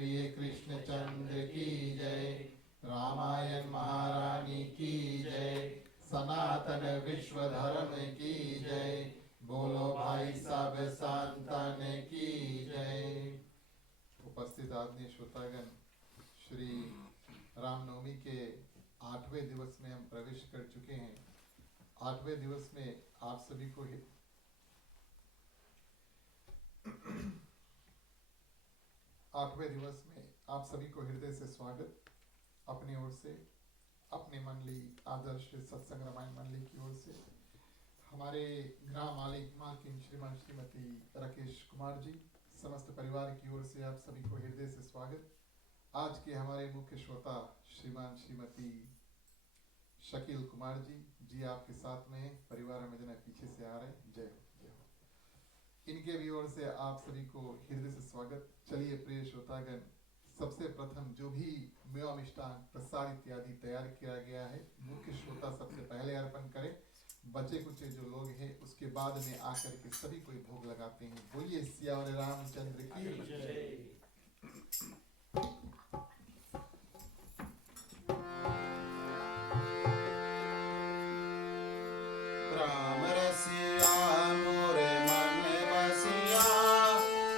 प्रिय कृष्ण चंद्र की जय, रामायण महारानी की जय, सनातन विश्व धर्म की जय, बोलो भाई सब संतन की जय। उपस्थित आदरणीय श्रोतागण, श्री रामनवमी के 8वें दिवस में हम प्रवेश कर चुके हैं। 8वें दिवस में आप सभी को 8वें दिवस में आप सभी को हृदय से स्वागत। अपनी ओर से, अपनी मंडली आदर्श सत्संग रामायण मंडली की ओर से, हमारे ग्राम मालिक मालकिन श्रीमान श्रीमती राकेश कुमार जी, समस्त परिवार की ओर से आप सभी को हृदय से स्वागत। आज के हमारे मुख्य श्रोता श्रीमान श्रीमती शकील कुमार जी आपके साथ में परिवार में जना पीछे से आ रहे हैं। जय हो, जय हो। इनके भी ओर से आप सभी को हृदय से स्वागत। चलिए प्रिय श्रोतागण, सबसे प्रथम जो भी मेवा मिष्टान प्रसाद इत्यादि तैयार किया गया है, मुख्य श्रोता सबसे पहले अर्पण करें। बचे कुछ जो लोग हैं उसके बाद में आकर के सभी कोई भोग लगाते हैं। बोलिए सियावर रामचंद्र की जय। राम रसिया मोरे मन बसिया,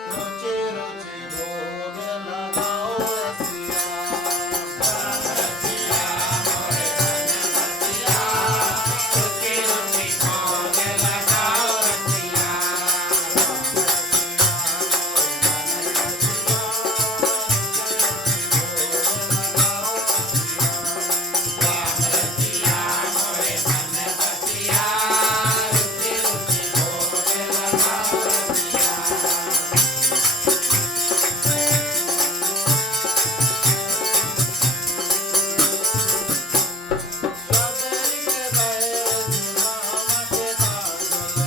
रुचि रुचि भोग लगाओ रसिया। राम रसिया मोरे मन बसिया, रुचि रुचि भोग लगाओ रसिया। राम रसिया मोरे मन बसिया, रुचि रुचि भोग लगाओ रसिया।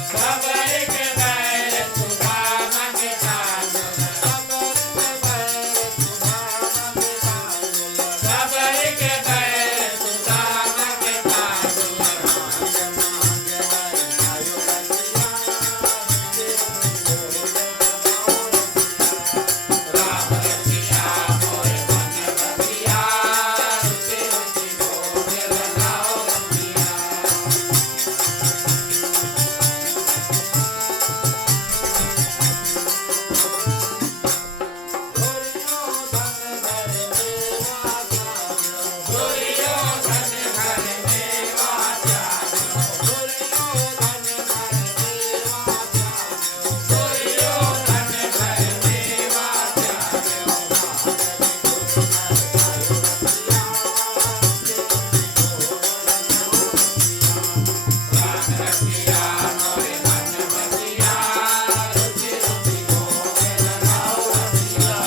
सबरी के बैर सुदामा के दानुल, सबरी के बैर सुदामा के दानुल। राम रसिया मोरे मन बसिया, रुचि रुचि भोग लगाओ रसिया। दुर्योधन घर मेवा त्याग्यो, दुर्योधन घर मेवा त्याग्यो, दुर्योधन घर मेवा त्याग्यो। राम रसिया मोरे मन बसिया, रुचि रुचि भोग लगाओ रसिया।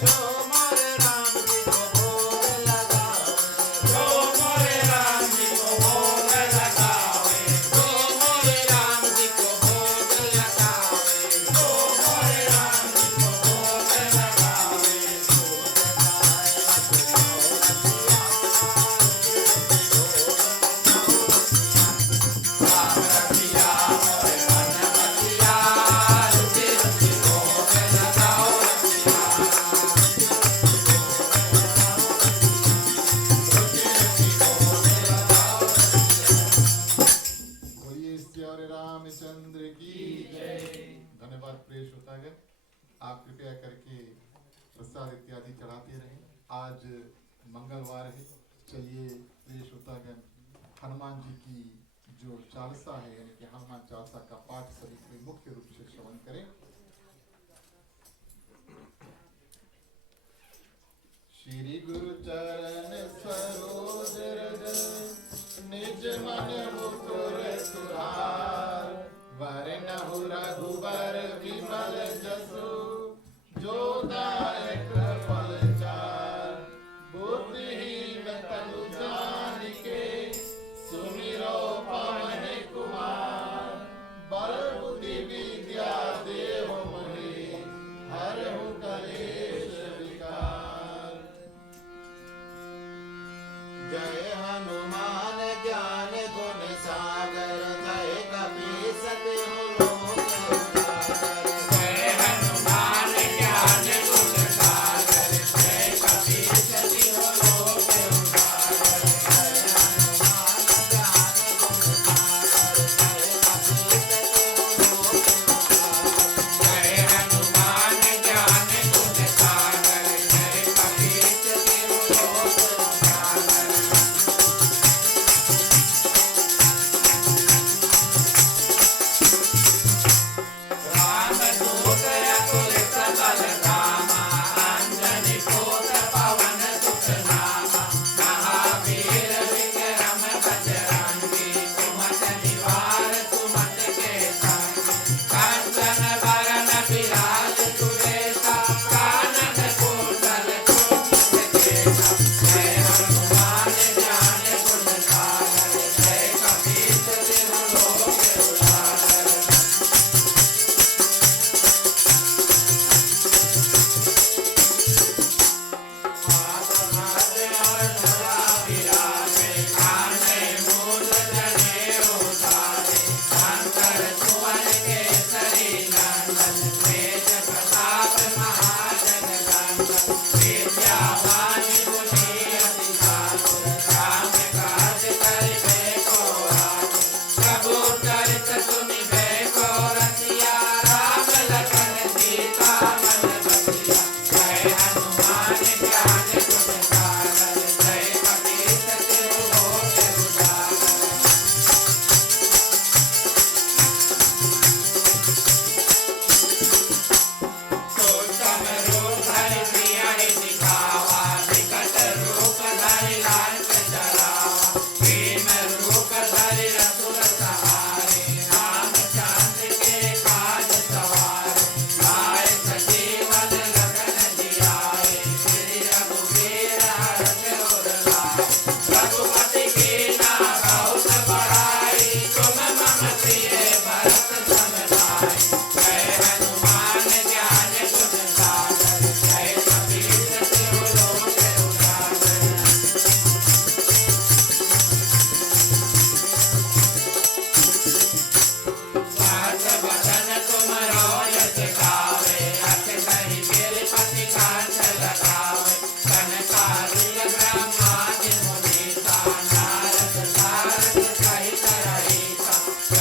जो मोरे राम जी को भोग लगावे, जो मोरे राम जी को भोग लगावे, जो मोरे राम जी को भोग लगावे, जो मोरे राम जी को भोग लगावे, राम रसिया मोरे मन बसिया, रुचि रुचि भोग लगाओ रसिया। बोलिए सियावर रामचंद्र की जय। धन्यवाद प्रिय श्रोतागण, आप कृपया करके प्रसाद इत्यादि चढ़ाते रहें। आज मंगलवार है। चलिए प्रिय श्रोतागण, हनुमान जी की जो चालीसा है, यानी कि हनुमान चालीसा का पाठ सभी कोई मुख्य रूप से श्रवण करें। श्री गुरु चरण सरोज रज, निज मन मुकुर सुधार, वरनहु रघुबर विमल जसु, जो दायक फलचार। बुद्धिहीन तनु जानिके, सुमिरो पवन कुमार। बल बुद्धि विद्या देहु मोहि, हरहु कलेश विकार। जय हनुमान ज्ञान गुण सागर,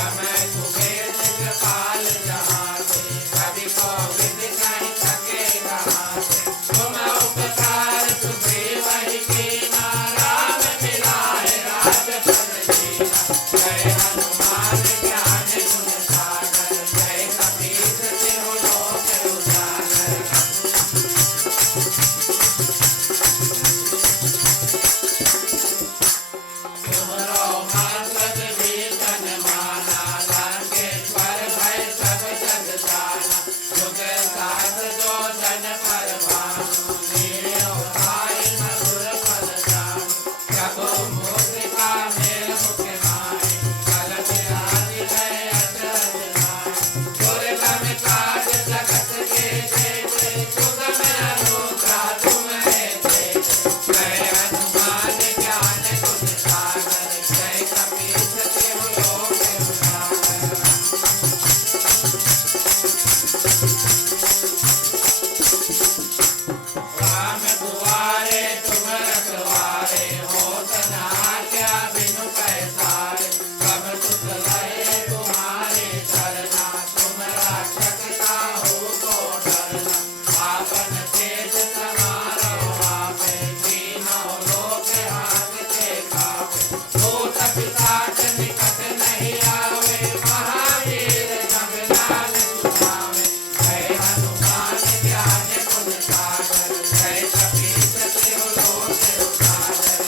समय कुबेर कृपाल जहाँ से, कभी कोविद नहीं थके कहाँ से। तुम उपकार सुग्रीव ही कीना, राम मिलाए राजपद दीना। जय हनुमान ज्ञान गुण सागर, जय कपीस तिहु लोक उजागर। तुमरो मंत्र विभीषण माना, लंकेश्वर भय सब जग जाना। जुग सहस्र जो जन पर भानु, लील्यों ताहि मधुर फल जानु। प्रभु मुद्रिका मेल मुख माहि, कल बिहारी गए अचरज नाहि। दुर्गम काज जगत के जेते, सुगम अनुग्रह तुम्हें देते। जय हनुमान ज्ञान गुण सागर, जय कपीस तिहु लोक उजागर। राम दुआरे तुम रखवारे, होत न आज्ञा बिनु पैसारे। सब सुख लहे तुम्हारे चरना, तुम रक्षक काहू को डरना। आपन तेज समारो आपे, तीनों लोक हांकते कापे। भूत पिशाच निकट नहीं आवे, महावीर जग जान सुनावे। जय हनुमान ज्ञान गुण सागर, जय कपीस तिहु लोक उजागर।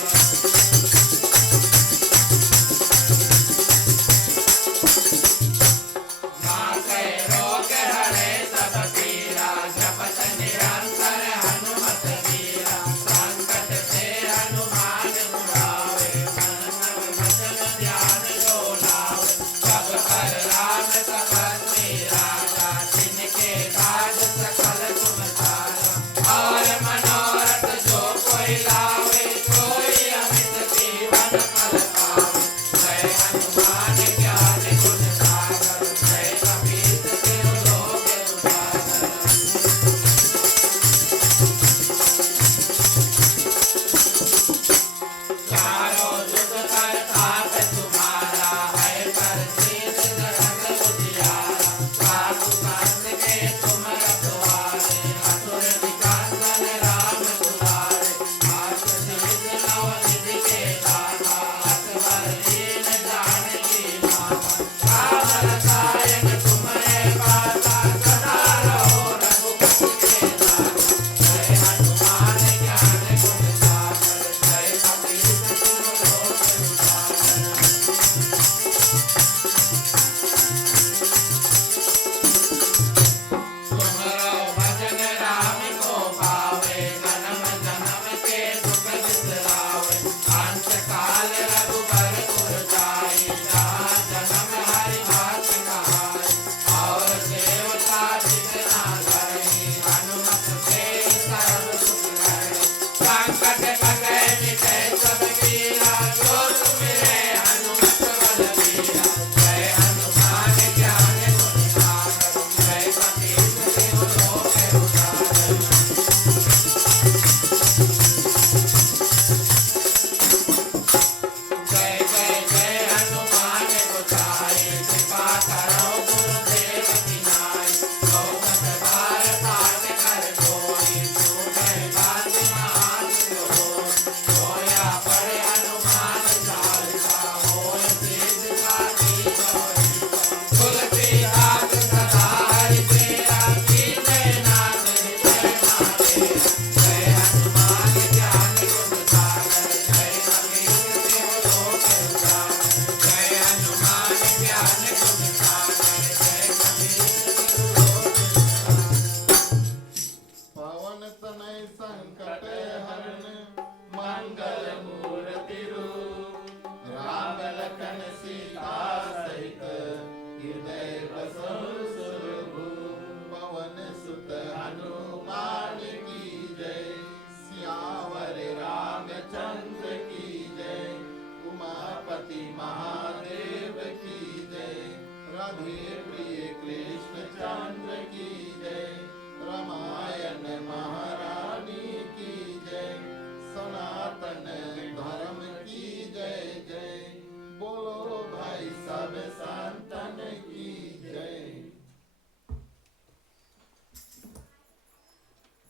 नासै रोग हरै सब पीरा, जपत निरंतर हनुमत वीरा। संकट ते हनुमान छुड़ावे, मन क्रम वचन ध्यान जो लावे। सब पर राम तपस्वी राजा, जिनके काज सकल तुम साजा। और मनोरथ जो कोई लावे, सोई अमित जीवन फल पावे। जय हनुमान ज्ञान गुण सागर, जय कपीस तिहु लोक उजागर। चारों जुग परताप तुम्हारा, है प्रसिद्ध जगत उजियारा। साधु संत के तुम रखवारे, असुर निकंदन राम दुलारे। अष्ट सिद्धि नव निधि के दाता, असवर दीन जानकी माता। राम रसायन तुम्हारे पासा, सदा रहो रघुपति के दाता। जय हनुमान ज्ञान गुण सागर, जय कपीस तिहु लोक उजागर। तुम्हरो भजन राम को पावे, जन्म जन्म के दुख बिसरावे। अंत काल रघुबर पुर जाई, जहाँ जन्म हरि भक्त कहाई। और देवता जितना धरई, हनुमत से सर्व सुख करई। संकट कटै मिटै सब पीरा, जो सुमिरै हनुमत बलबीरा। जय हनुमान ज्ञान गुण सागर, जय कपीस तिहु लोक उजागर। जय जय जय हनुमान गोसाई, कृपा करो गुरुदेव की नाई। चौसठ बार पाठ कर कोई, छूटै बात महात्म होई। सोया पढ़े हनुमान चालीसा, होय सिद्धि साखी गौरीसा। तुलसीदास सदा हरि प्रिया, कीजय नाथ हृदय मातेरा। जय हनुमान ज्ञान गुण सागर, जय कपीस तिहु लोक उजागर। जय हनुमान ज्ञान गुण सागर, जय कपीस तिहु लोक उजागर। पवन तनय संकट हरण, मंगल मूर्ति रूप। राम लखन सीता सहित, हृदय बसहु सुरभूप। पवन सुत हनुमान की जय, सियावर रामचंद्र की जय। उमापति महादेव की जय, राधे प्रिय कृष्ण चंद्र की जय। रामायण महारानी की जय, सनातन धर्म की जय जय। बोलो भाई सब संतन की जय।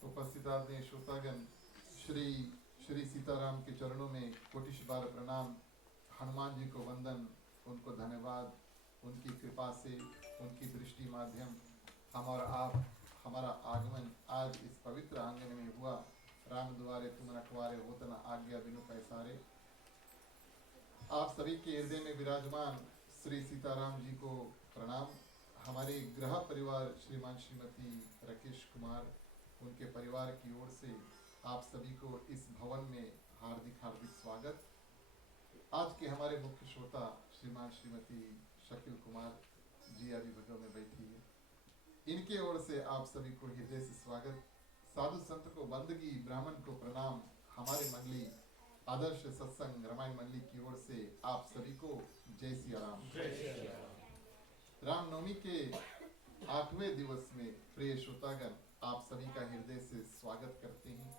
उपस्थित आदरणीय श्रोतागण, श्री श्री सीताराम के चरणों में कोटिश बार प्रणाम। हनुमान जी को वंदन, उनको धन्यवाद। उनकी कृपा से, उनकी दृष्टि माध्यम हम और आप, हमारा आगमन आज इस पवित्र आंगन में हुआ। राम द्वारे तुम रखवारे होत न आज्ञा बिनु पैसारे। आप सभी के हृदय में विराजमान श्री सीताराम जी को प्रणाम। हमारे गृह परिवार श्रीमान श्रीमती राकेश कुमार, उनके परिवार की ओर से आप सभी को इस भवन में हार्दिक हार्दिक स्वागत। आज के हमारे मुख्य श्रोता श्रीमान श्रीमती शकील कुमार जी अभी भगव में बैठी है, इनके ओर से आप सभी को हृदय से स्वागत। साधु संत को बंदगी, ब्राह्मण को प्रणाम। हमारे मंडली आदर्श सत्संग रामायण मंडली की ओर से आप सभी को जय सिया राम। रामनवमी के 8वें दिवस में प्रिय श्रोतागण आप सभी का हृदय से स्वागत करते हैं।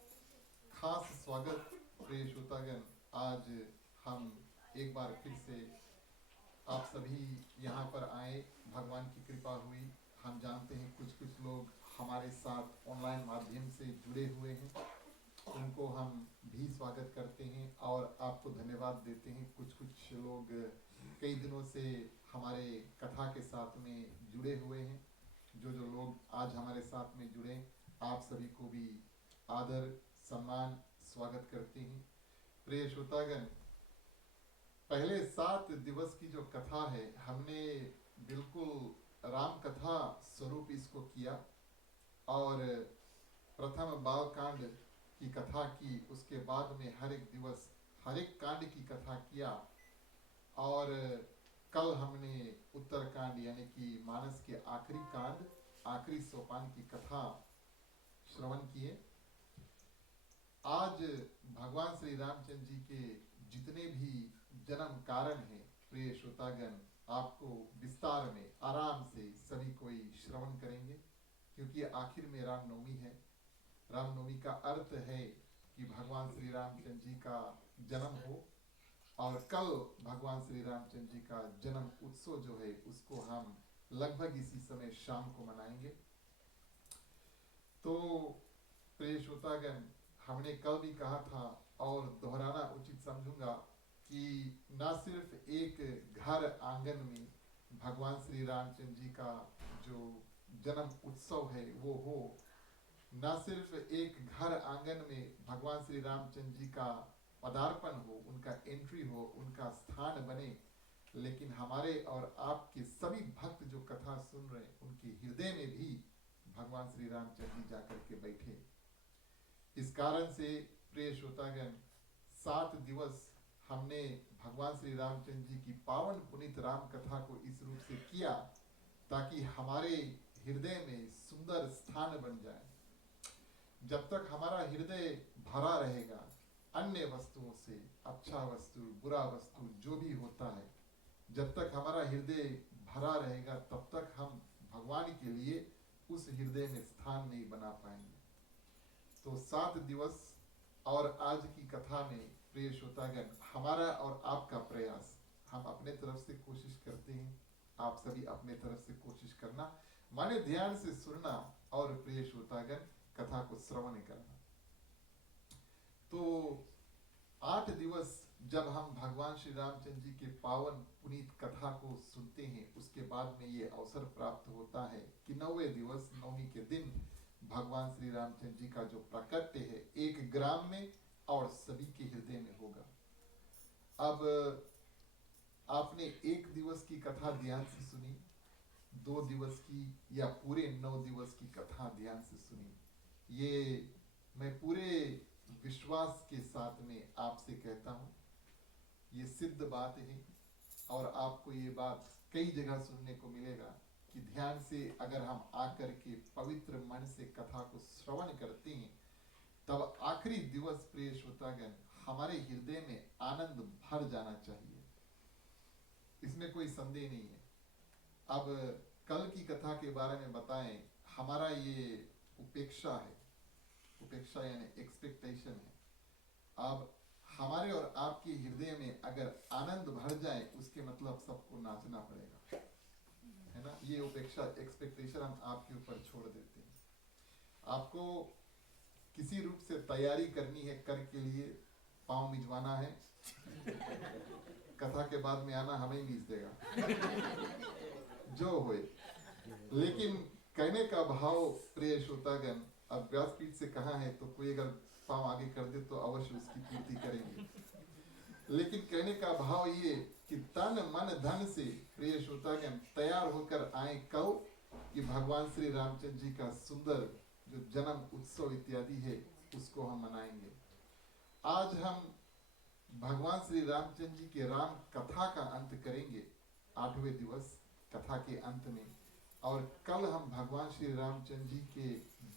खास स्वागत प्रिय श्रोतागण, आज हम एक बार फिर से आप सभी यहाँ पर आए, भगवान की कृपा हुई। हम जानते हैं कुछ लोग हमारे साथ ऑनलाइन माध्यम से जुड़े हुए हैं, उनको हम भी स्वागत करते हैं और आपको धन्यवाद देते हैं। कुछ लोग कई दिनों से हमारे कथा के साथ में जुड़े हुए हैं। जो लोग आज हमारे साथ में जुड़े, आप सभी को भी आदर सम्मान स्वागत करते हैं। प्रिय श्रोतागण, पहले 7 दिवस की जो कथा है, हमने बिल्कुल राम कथा स्वरूप इसको किया और प्रथम बाल कांड की कथा की। उसके बाद में हर एक दिवस हर एक कांड की कथा किया और कल हमने उत्तर कांड यानी कि मानस के आखिरी कांड, आखिरी सोपान की कथा श्रवण किए। आज भगवान श्री रामचंद्र जी के जितने भी जन्म कारण हैं, प्रिय श्रोतागण, आपको विस्तार में आराम से सभी कोई श्रवण करेंगे, क्योंकि आखिर में रामनवमी है। रामनवमी का अर्थ है कि भगवान श्री रामचंद्र जी का जन्म हो और कल भगवान श्री रामचंद्र जी का जन्म उत्सव जो है उसको हम लगभग इसी समय शाम को मनाएंगे। तो प्रिय श्रोतागण, हमने कल भी कहा था और दोहराना उचित समझूंगा कि न सिर्फ एक घर आंगन में भगवान श्री रामचंद्र जी का जो जन्म उत्सव है वो हो, न सिर्फ एक घर आंगन में भगवान श्री रामचंद्र जी का पदार्पण हो, उनका एंट्री हो, उनका स्थान बने, लेकिन हमारे और आपके सभी भक्त जो कथा सुन रहे हैं उनके हृदय में भी भगवान श्री रामचंद्र जी जाकर के बैठे। इस कारण से प्रिय श्रोतागण, 7 दिवस हमने भगवान श्री रामचंद्र जी की पावन पुनीत राम कथा को इस रूप से किया ताकि हमारे हृदय में सुंदर स्थान बन जाए। जब तक हमारा हृदय भरा रहेगा अन्य वस्तुओं से, अच्छा वस्तु, बुरा वस्तु जो भी होता है, जब तक हमारा हृदय भरा रहेगा तब तक हम भगवान के लिए उस हृदय में स्थान नहीं बना पाएंगे। तो 7 दिवस और आज की कथा में प्रिय श्रोतागण, हमारा और आपका प्रयास, हम अपने तरफ से कोशिश करते हैं, आप सभी अपने तरफ से कोशिश करना, माने ध्यान से सुनना और प्रिय श्रोतागण कथा को श्रवण करना। तो 8 दिवस जब हम भगवान श्री रामचंद्र जी के पावन पुनीत कथा को सुनते हैं, उसके बाद में ये अवसर प्राप्त होता है कि 9वें दिवस, नवमी के दिन भगवान श्री रामचंद्र जी का जो प्राकट्य है एक ग्राम में और सभी के हृदय में होगा। अब आपने 1 दिवस की कथा ध्यान से सुनी, 2 दिवस की या पूरे 9 दिवस की कथा ध्यान से सुनी, ये मैं पूरे विश्वास के साथ में आपसे कहता हूँ, ये सिद्ध बात है और आपको ये बात कई जगह सुनने को मिलेगा कि ध्यान से अगर हम आकर के पवित्र मन से कथा को श्रवण करते हैं तब आखिरी दिवस प्रिय श्रोतागण हमारे हृदय में आनंद भर जाना चाहिए, इसमें कोई संदेह नहीं है। अब कल की कथा के बारे में बताएं, हमारा ये उपेक्षा है, उपेक्षा यानी एक्सपेक्टेशन है। अब हमारे और आपके हृदय में अगर आनंद भर जाए उसके मतलब सबको नाचना पड़ेगा, है ना। ये उपेक्षा एक्सपेक्टेशन हम आपके ऊपर छोड़ देते हैं। आपको किसी रूप से तैयारी करनी है, कर के लिए पाँव मिजवाना है, कथा के बाद में आना हमें मीज देगा जो होए। लेकिन कहने का भाव प्रिय श्रोतागण, अब व्यासपीठ से कहा है तो कोई अगर पाँव आगे कर दे तो अवश्य उसकी पूर्ति करेंगे। लेकिन कहने का भाव ये कि तन मन धन से प्रिय श्रोतागण तैयार होकर आए कब कि भगवान श्री रामचंद्र जी का सुंदर जो जन्म उत्सव इत्यादि है उसको हम मनाएंगे। आज हम भगवान श्री रामचंद्र जी के राम कथा का अंत करेंगे 8वें दिवस कथा के अंत में, और कल हम भगवान श्री रामचंद्र जी के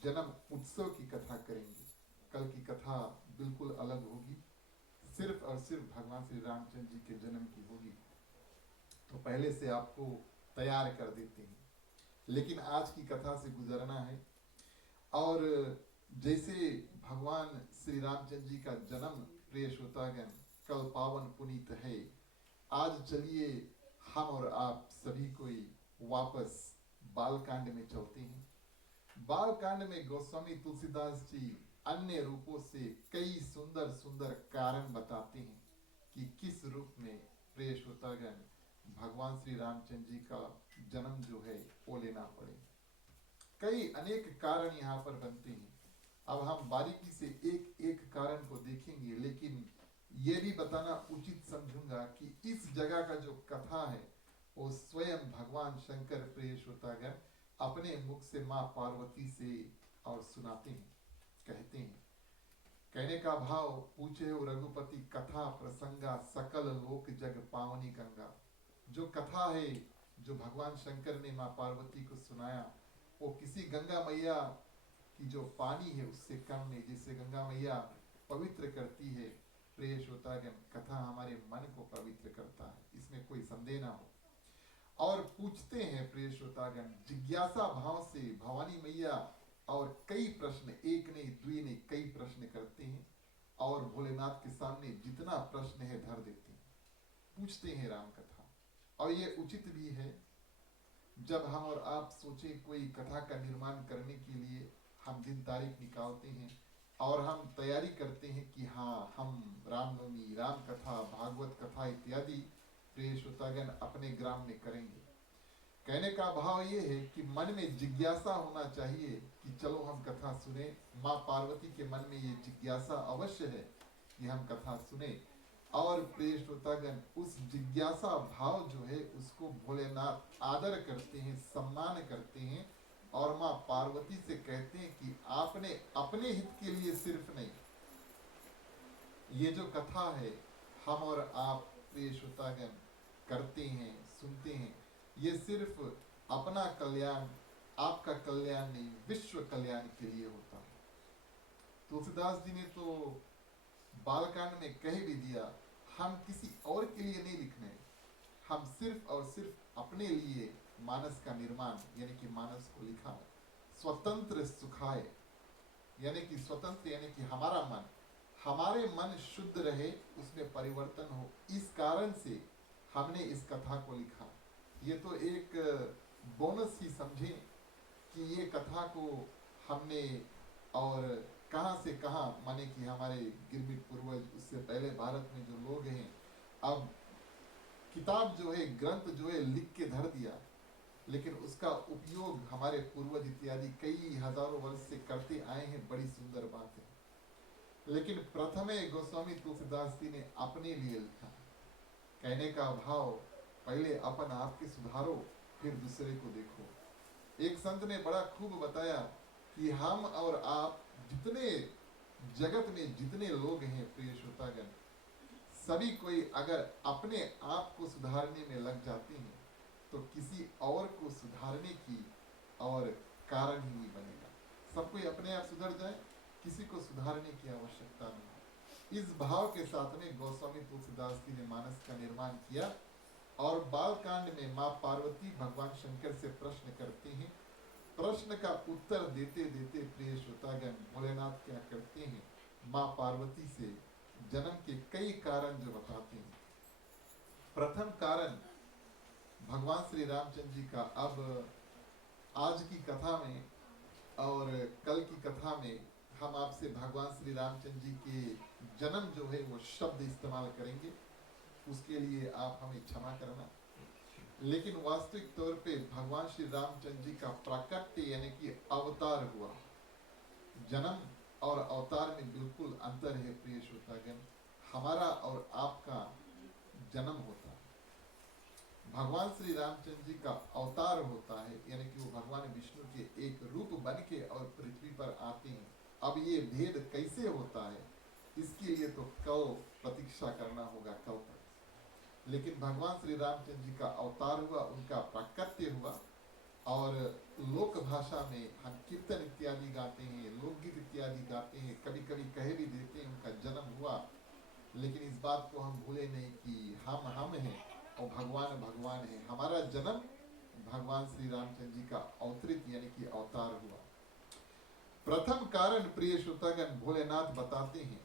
जन्म उत्सव की कथा करेंगे। कल की कथा बिल्कुल अलग होगी, सिर्फ और सिर्फ भगवान श्री रामचंद्र जी के जन्म की होगी। तो पहले से आपको तैयार कर देते हैं, लेकिन आज की कथा से गुजरना है। और जैसे भगवान श्री रामचंद्र जी का जन्म प्रिय श्रोतागण कल पावन पुनीत है, आज चलिए हम और आप सभी कोई वापस बालकांड में चलते हैं। बालकांड में गोस्वामी तुलसीदास जी अन्य रूपों से कई सुंदर सुंदर कारण बताते हैं कि किस रूप में प्रिय श्रोतागण भगवान श्री रामचंद्र जी का जन्म जो है वो लेना पड़े। कई अनेक कारण यहाँ पर बनते हैं। अब हम बारीकी से एक एक कारण को देखेंगे, लेकिन ये भी बताना उचित समझूंगा कि इस जगह का जो कथा है वो स्वयं भगवान शंकर प्रिय श्रोतागण अपने मुख से माँ पार्वती से और सुनाते हैं, कहते हैं। कहने का भाव, पूछे हो रघुपति कथा प्रसंगा सकल लोक जग पावनी गंगा। जो कथा है जो भगवान शंकर ने माँ पार्वती को सुनाया वो किसी गंगा मैया की जो पानी है उससे कम नहीं। जिससे गंगा मैया पवित्र करती है प्रिय श्रोतागण, कथा हमारे मन को पवित्र करता है, इसमें कोई संदेह ना हो। और पूछते हैं प्रिय श्रोतागण जिज्ञासा भाव से भवानी मैया, और कई प्रश्न, एक नहीं द्वि नहीं कई प्रश्न करते हैं, और भोलेनाथ के सामने जितना प्रश्न है धर देते हैं, पूछते हैं राम कथा। और ये उचित भी है। जब हम और आप सोचे कोई कथा का निर्माण करने के लिए हम दिन तारीख निकालते हैं और हम तैयारी करते हैं कि हाँ हम रामनवमी, राम कथा, भागवत कथा इत्यादि प्रिय श्रोतागण अपने ग्राम में करेंगे। कहने का भाव ये है कि मन में जिज्ञासा होना चाहिए कि चलो हम कथा सुने। माँ पार्वती के मन में ये जिज्ञासा अवश्य है कि हम कथा सुने, और प्रिय श्रोतागण उस जिज्ञासा भाव जो है उसको भोलेनाथ आदर करते हैं, सम्मान करते हैं, और माँ पार्वती से कहते हैं कि आपने अपने हित के लिए सिर्फ नहीं, ये जो कथा है हम और आप प्रिय श्रोतागण करते हैं, सुनते हैं, ये सिर्फ अपना कल्याण, आपका कल्याण नहीं, विश्व कल्याण के लिए होता है। तुलसीदास जी ने तो बालकांड में कह भी दिया, हम किसी और के लिए नहीं लिखने, हम सिर्फ और सिर्फ अपने लिए मानस का निर्माण यानी कि मानस को लिखा। स्वतंत्र सुखाए यानी कि स्वतंत्र यानी कि हमारा मन, हमारे मन शुद्ध रहे, उसमें परिवर्तन हो, इस कारण से हमने इस कथा को लिखा। ये तो एक बोनस ही समझें कि ये कथा को हमने और कहाँ से कहाँ, माने कि हमारे गिरमिट पूर्वज, उससे पहले भारत में जो लोग हैं, अब किताब जो है, ग्रंथ जो है लिख के धर दिया, लेकिन उसका उपयोग हमारे पूर्वज इत्यादि कई हजारों वर्ष से करते आए हैं, बड़ी सुंदर बात है। लेकिन प्रथमे गोस्वामी तुलसीदास जी ने अपने लिए लिखा। कहने का भाव, पहले अपन आपके सुधारो फिर दूसरे को देखो। एक संत ने बड़ा खूब बताया कि हम और आप जितने जगत में जितने लोग हैं प्रिय श्रोतागण, सभी कोई अगर अपने आप को सुधारने में लग जाते हैं तो किसी और को सुधारने की और कारण ही नहीं बनेगा। सब कोई अपने आप सुधर जाए, किसी को सुधारने की आवश्यकता नहीं। इस भाव के साथ में गोस्वामी तुलसीदास जी ने मानस का निर्माण किया, और बालकांड में माँ पार्वती भगवान शंकर से प्रश्न करते हैं। प्रश्न का उत्तर देते देते प्रिय श्रोतागण भोलेनाथ क्या करते हैं, माँ पार्वती से जन्म के कई कारण जो बताते हैं। प्रथम कारण भगवान श्री रामचंद्र जी का। अब आज की कथा में और कल की कथा में हम आपसे भगवान श्री रामचंद्र जी के जन्म जो है वो शब्द इस्तेमाल करेंगे, उसके लिए आप हमें क्षमा करना। लेकिन वास्तविक तौर पे भगवान श्री रामचंद्र जी का प्राकट्य यानी कि अवतार हुआ। जन्म और अवतार में बिल्कुल अंतर है प्रिय श्रोतागण। हमारा और आपका जन्म होता है, भगवान श्री रामचंद्र जी का अवतार होता है, यानी कि वो भगवान विष्णु के एक रूप बन के और पृथ्वी पर आते हैं। अब ये भेद कैसे होता है इसके लिए तो कल प्रतीक्षा करना होगा, कल तक। लेकिन भगवान श्री रामचंद्र जी का अवतार हुआ, उनका प्राकट्य हुआ, और लोक भाषा में हम कीर्तन इत्यादि गाते हैं, लोकगीत इत्यादि गाते हैं, कभी कभी कह भी देते हैं उनका जन्म हुआ। लेकिन इस बात को हम भूले नहीं कि हम हैं और भगवान भगवान है। हमारा जन्म भगवान श्री रामचंद्र जी का अवतरित यानी कि अवतार हुआ। प्रथम कारण प्रिय श्रोतागण भोलेनाथ बताते हैं,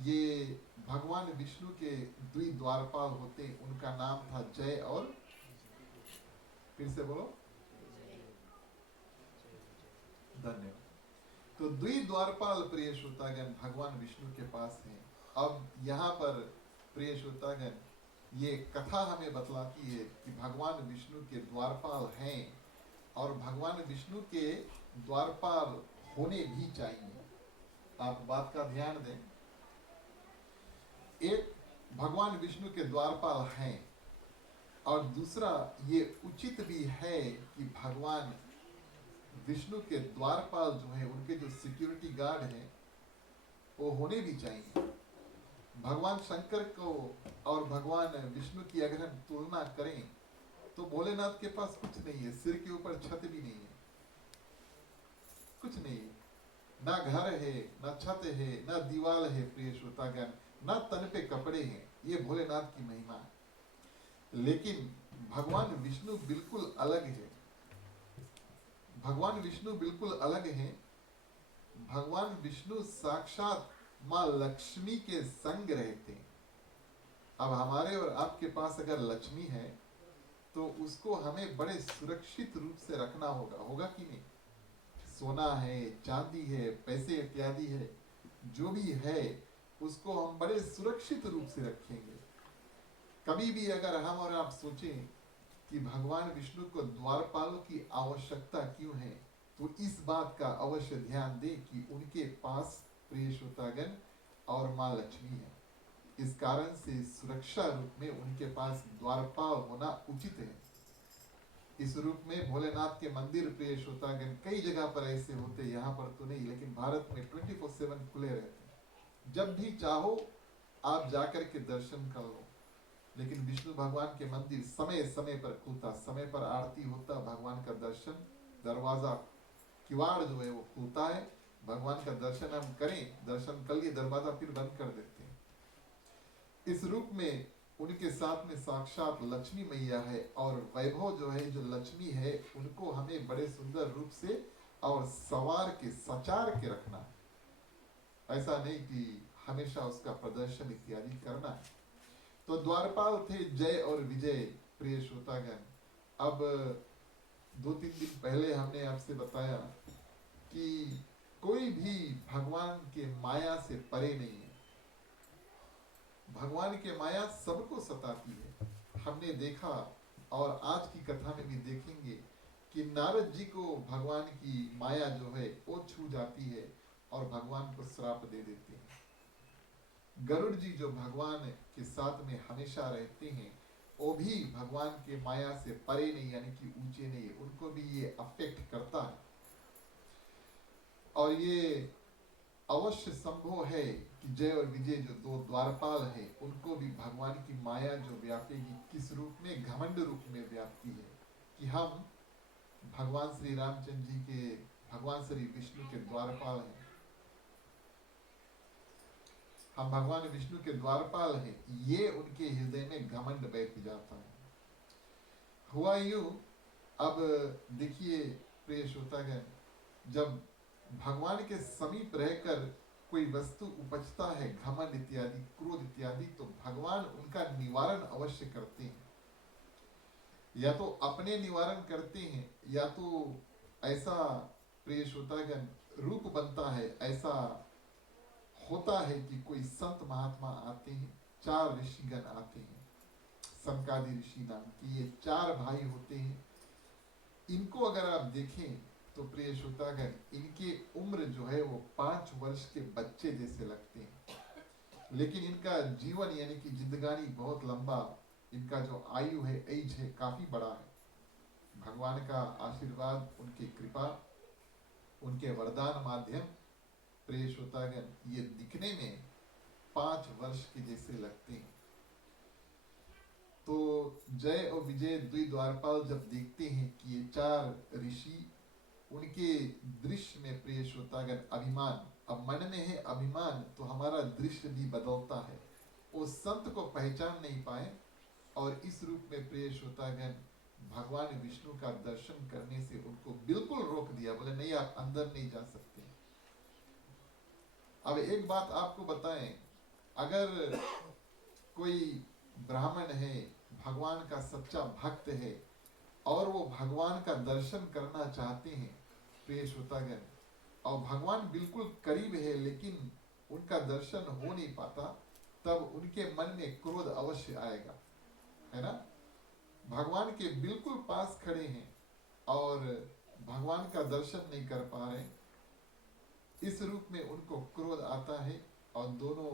ये भगवान विष्णु के द्वारपाल होते, उनका नाम था जय और, फिर से बोलो, धन्यवाद। तो द्वारपाल प्रिय श्रोतागण भगवान विष्णु के पास हैं। अब यहाँ पर प्रिय श्रोतागण ये कथा हमें बतलाती है कि भगवान विष्णु के द्वारपाल हैं और भगवान विष्णु के द्वारपाल होने भी चाहिए। आप बात का ध्यान दें, एक भगवान विष्णु के द्वारपाल हैं और दूसरा ये उचित भी है कि भगवान विष्णु के द्वारपाल जो है उनके जो सिक्योरिटी गार्ड हैं वो होने भी चाहिए। भगवान शंकर को और भगवान विष्णु की अगर हम तुलना करें तो भोलेनाथ के पास कुछ नहीं है, सिर के ऊपर छत भी नहीं है, कुछ नहीं है, ना घर है, ना छत है, ना दीवार है प्रिय श्रोतागण, ना तन पे कपड़े हैं। ये भोलेनाथ की महिमा है। लेकिन भगवान विष्णु बिल्कुल अलग है। भगवान विष्णु बिल्कुल अलग है। भगवान विष्णु साक्षात माँ लक्ष्मी के संग रहते हैं। अब हमारे और आपके पास अगर लक्ष्मी है तो उसको हमें बड़े सुरक्षित रूप से रखना होगा कि नहीं? सोना है, चांदी है, पैसे इत्यादि है, जो भी है उसको हम बड़े सुरक्षित रूप से रखेंगे। कभी भी अगर हम और आप सोचें कि भगवान विष्णु को द्वारपालों की आवश्यकता क्यों है, तो इस बात का अवश्य ध्यान दें कि उनके पास प्रिय श्रोतागण और माँ लक्ष्मी है। इस कारण से सुरक्षा रूप में उनके पास द्वारपाल होना उचित है। इस रूप में भोलेनाथ के मंदिर प्रिय श्रोतागण कई जगह पर ऐसे होते, यहाँ पर तो नहीं, लेकिन भारत में 24/7 खुले रहते हैं। जब भी चाहो आप जाकर के दर्शन कर लो। लेकिन विष्णु भगवान के मंदिर समय समय पर खुलता, समय पर आरती होता, भगवान का दर्शन, दरवाजा किवाड़ जो है वो खुलता है, भगवान का दर्शन हम करें, दर्शन कर लिए, दरवाजा फिर बंद कर देते हैं। इस रूप में उनके साथ में साक्षात लक्ष्मी मैया है और वैभव जो है, जो लक्ष्मी है, उनको हमें बड़े सुंदर रूप से और सवार के सचार के रखना है। ऐसा नहीं कि हमेशा उसका प्रदर्शन इत्यादि करना है। तो द्वारपाल थे जय और विजय प्रिय श्रोतागण। अब 2-3 दिन पहले हमने आपसे बताया कि कोई भी भगवान के माया से परे नहीं है। भगवान के माया सबको सताती है। हमने देखा और आज की कथा में भी देखेंगे कि नारद जी को भगवान की माया जो है वो छू जाती है और भगवान को श्राप दे देते हैं। गरुड़ जी जो भगवान के साथ में हमेशा रहते हैं, वो भी भगवान के माया से परे नहीं, यानी कि ऊंचे नहीं है, उनको भी ये अफेक्ट करता है। और ये अवश्य संभव है कि जय और विजय जो 2 द्वारपाल हैं, उनको भी भगवान की माया जो व्यापेगी, किस रूप में? घमंड रूप में व्यापती है कि हम भगवान श्री रामचंद्र जी के, भगवान श्री विष्णु के द्वारपाल हैं, हम भगवान विष्णु के द्वारपाल हैं। ये उनके हृदय में घमंड बैठ जाता है। हुआ यूं, अब देखिए प्रिय श्रोतागण, जब भगवान के समीप रहकर कोई वस्तु उपजता है, घमंड इत्यादि, क्रोध इत्यादि, तो भगवान उनका निवारण अवश्य करते हैं। या तो अपने निवारण करते हैं, या तो ऐसा प्रिय श्रोतागण रूप बनता है, ऐसा होता है कि कोई संत महात्मा आते हैं, 4 ऋषिगण आते हैं, सनकादि ऋषि नाम की ये 4 भाई होते हैं। इनको अगर आप देखें तो प्रिय श्रोतागण इनकी उम्र जो है वो 5 वर्ष के बच्चे जैसे लगते हैं, लेकिन इनका जीवन यानी कि जिंदगानी बहुत लंबा, इनका जो आयु है, एज है, काफी बड़ा है। भगवान का आशीर्वाद, उनकी कृपा, उनके वरदान माध्यम प्रिय श्रोतागण ये दिखने में 5 वर्ष के जैसे लगते हैं। तो जय और विजय द्विद्वारपाल जब देखते हैं कि ये 4 ऋषि, उनके दृश्य में प्रिय श्रोतागण अभिमान, अब मन में है अभिमान तो हमारा दृश्य भी बदलता है। वो संत को पहचान नहीं पाए और इस रूप में प्रिय श्रोतागण भगवान विष्णु का दर्शन करने से उनको बिल्कुल रोक दिया, बोले नहीं आप अंदर नहीं जा सकते। अब एक बात आपको बताएं, अगर कोई ब्राह्मण है, भगवान का सच्चा भक्त है और वो भगवान का दर्शन करना चाहते हैं प्रिय श्रोतागण, और भगवान बिल्कुल करीब है लेकिन उनका दर्शन हो नहीं पाता, तब उनके मन में क्रोध अवश्य आएगा, है ना। भगवान के बिल्कुल पास खड़े हैं और भगवान का दर्शन नहीं कर पा रहे, इस रूप में उनको क्रोध आता है और दोनों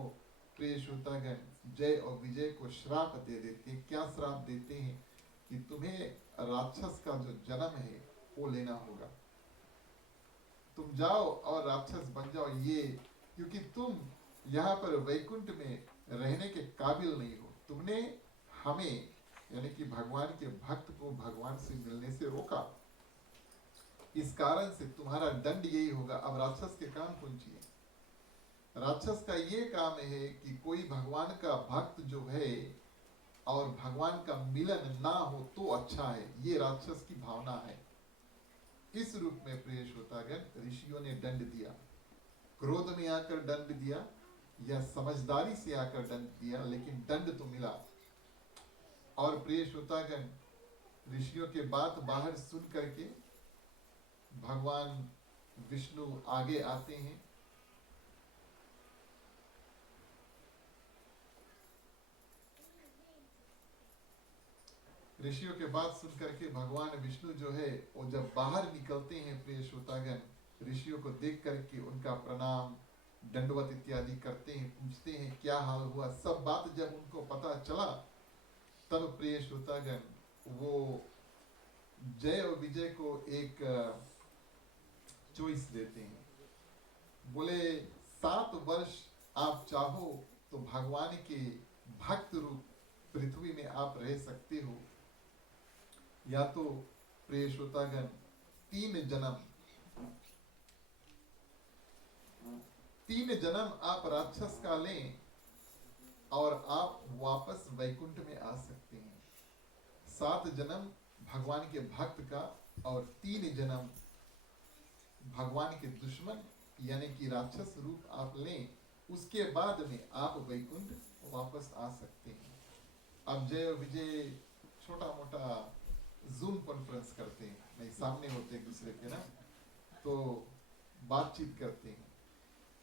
प्रिय श्रोतागण जय और विजय को श्राप दे देते हैं। क्या श्राप देते हैं कि तुम्हें राक्षस का जो जन्म है वो लेना होगा, तुम जाओ और राक्षस बन जाओ, ये क्योंकि तुम यहाँ पर वैकुंठ में रहने के काबिल नहीं हो, तुमने हमें यानी कि भगवान के भक्त को भगवान से मिलने से रोका, इस कारण से तुम्हारा दंड यही होगा। अब राक्षस के काम पूछिए, राक्षस का ये काम है कि कोई भगवान का भक्त जो है और भगवान का मिलन ना हो तो अच्छा है, ये राक्षस की भावना है। इस रूप में प्रिय श्रोतागण ऋषियों ने दंड दिया, क्रोध में आकर दंड दिया या समझदारी से आकर दंड दिया, लेकिन दंड तो मिला। और प्रिय श्रोतागण ऋषियों के बात बाहर सुन करके भगवान विष्णु आगे आते हैं। ऋषियों के बात सुन करके भगवान विष्णु जो है वो जब बाहर निकलते हैं प्रिय श्रोतागण, ऋषियों को देख करके उनका प्रणाम दंडवत इत्यादि करते हैं, पूछते हैं क्या हाल हुआ। सब बात जब उनको पता चला तब प्रिय श्रोतागण वो जय और विजय को एक चॉइस देते हैं, बोले 7 वर्ष आप चाहो तो भगवान के भक्त रूप पृथ्वी में आप रह सकते हो, या तो प्रिय श्रोतागण 3 जन्म आप राक्षस का लें और आप वापस वैकुंठ में आ सकते हैं। 7 जन्म भगवान के भक्त का और 3 जन्म भगवान के दुश्मन यानी कि राक्षस रूप आप लें, उसके बाद में आप वैकुंठ वापस आ सकते हैं। अब जय विजय छोटा मोटा जूम कॉन्फ्रेंस करते हैं, नहीं सामने होते एक दूसरे के ना, तो बातचीत करते हैं।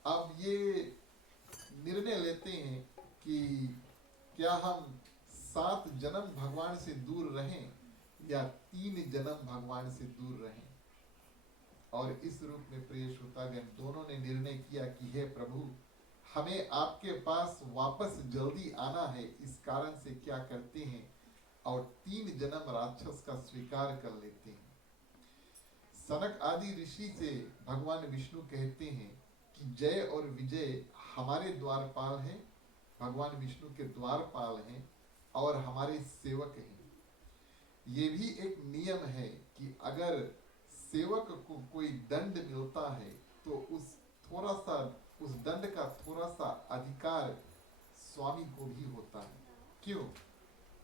अब ये निर्णय लेते हैं कि क्या हम 7 जन्म भगवान से दूर रहें या 3 जन्म भगवान से दूर रहें। और इस रूप में प्रिय श्रोतागण दोनों ने निर्णय किया कि हे प्रभु, हमें आपके पास वापस जल्दी आना है, इस कारण से क्या करते हैं और 3 जन्म राक्षस का स्वीकार कर लेते हैं। सनक आदि ऋषि से भगवान विष्णु कहते हैं कि जय और विजय हमारे द्वारपाल हैं, भगवान विष्णु के द्वारपाल हैं और हमारे सेवक हैं। ये भी एक नियम है कि अगर सेवक को कोई दंड मिलता है तो उस दंड का थोड़ा सा अधिकार स्वामी को भी होता है। क्यों?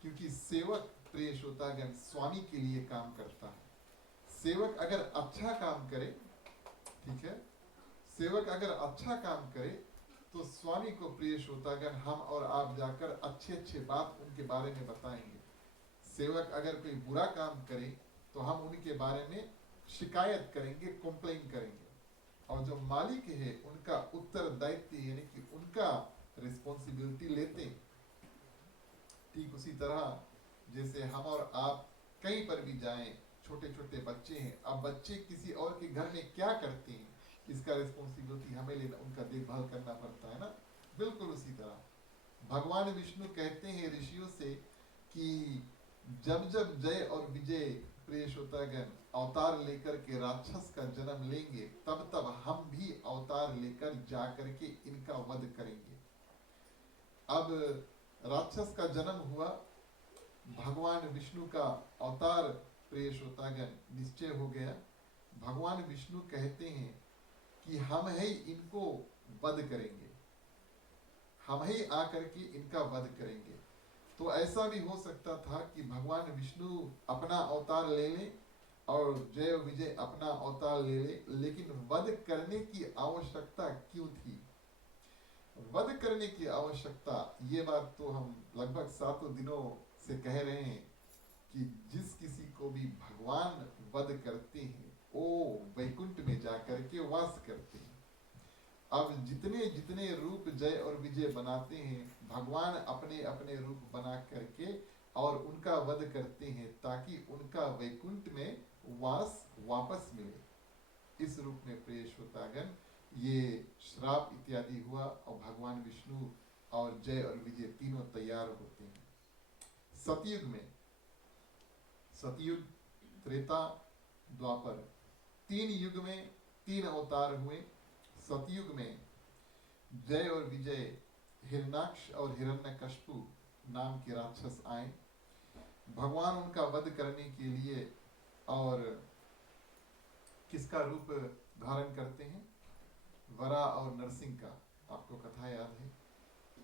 क्योंकि सेवक प्रिय श्रोतागण स्वामी के लिए काम करता है। सेवक अगर अच्छा काम करे, ठीक है, सेवक अगर अच्छा काम करे तो स्वामी को प्रिय श्रोतागण हम और आप जाकर अच्छे अच्छे बात उनके बारे में बताएंगे। सेवक अगर कोई बुरा काम करे तो हम उनके बारे में शिकायत करेंगे, कंप्लेन करेंगे। और जो मालिक है उनका उत्तरदायित्व यानी कि उनका रिस्पॉन्सिबिलिटी लेते हैं। ठीक उसी तरह जैसे हम और आप कहीं पर भी जाएं, छोटे छोटे बच्चे हैं, अब बच्चे किसी और के घर में क्या करते हैं इसका रिस्पॉन्सिबिलिटी हमें लेना, उनका देखभाल करना पड़ता है ना। बिल्कुल उसी तरह भगवान विष्णु कहते हैं ऋषियों से कि जब जब जय और विजय प्रिय श्रोतागण अवतार लेकर के राक्षस का जन्म लेंगे तब तब हम भी अवतार लेकर जाकर के इनका वध करेंगे। अब राक्षस का जन्म हुआ, भगवान विष्णु का अवतार प्रिय श्रोतागण निश्चय हो गया। भगवान विष्णु कहते हैं कि हम ही इनको वध करेंगे, हम ही आकर के इनका वध करेंगे। तो ऐसा भी हो सकता था कि भगवान विष्णु अपना अवतार ले ले और जय विजय अपना अवतार ले ले, लेकिन वध करने की आवश्यकता क्यों थी? वध करने की आवश्यकता, ये बात तो हम लगभग 7 दिनों से कह रहे हैं कि जिस किसी को भी भगवान वध करते हैं वो वैकुंठ में जाकर के वास करते हैं। अब जितने जितने रूप जय और विजय बनाते हैं भगवान अपने अपने रूप बना करके और उनका वध करते हैं ताकि उनका वैकुंठ में वास वापस मिले। इस रूप में प्रिय श्रोतागण ये श्राप इत्यादि हुआ और भगवान विष्णु और जय और विजय तीनों तैयार होते हैं। सतयुग में, सतयुग, त्रेता, द्वापर, 3 युग में 3 अवतार हुए। सतयुग में जय और विजय हिरण्याक्ष और हिरण्यकश्यपु नाम के राक्षस आए। भगवान उनका वध करने के लिए और किसका रूप धारण करते हैं? वरा और नरसिंह का। आपको कथा याद है,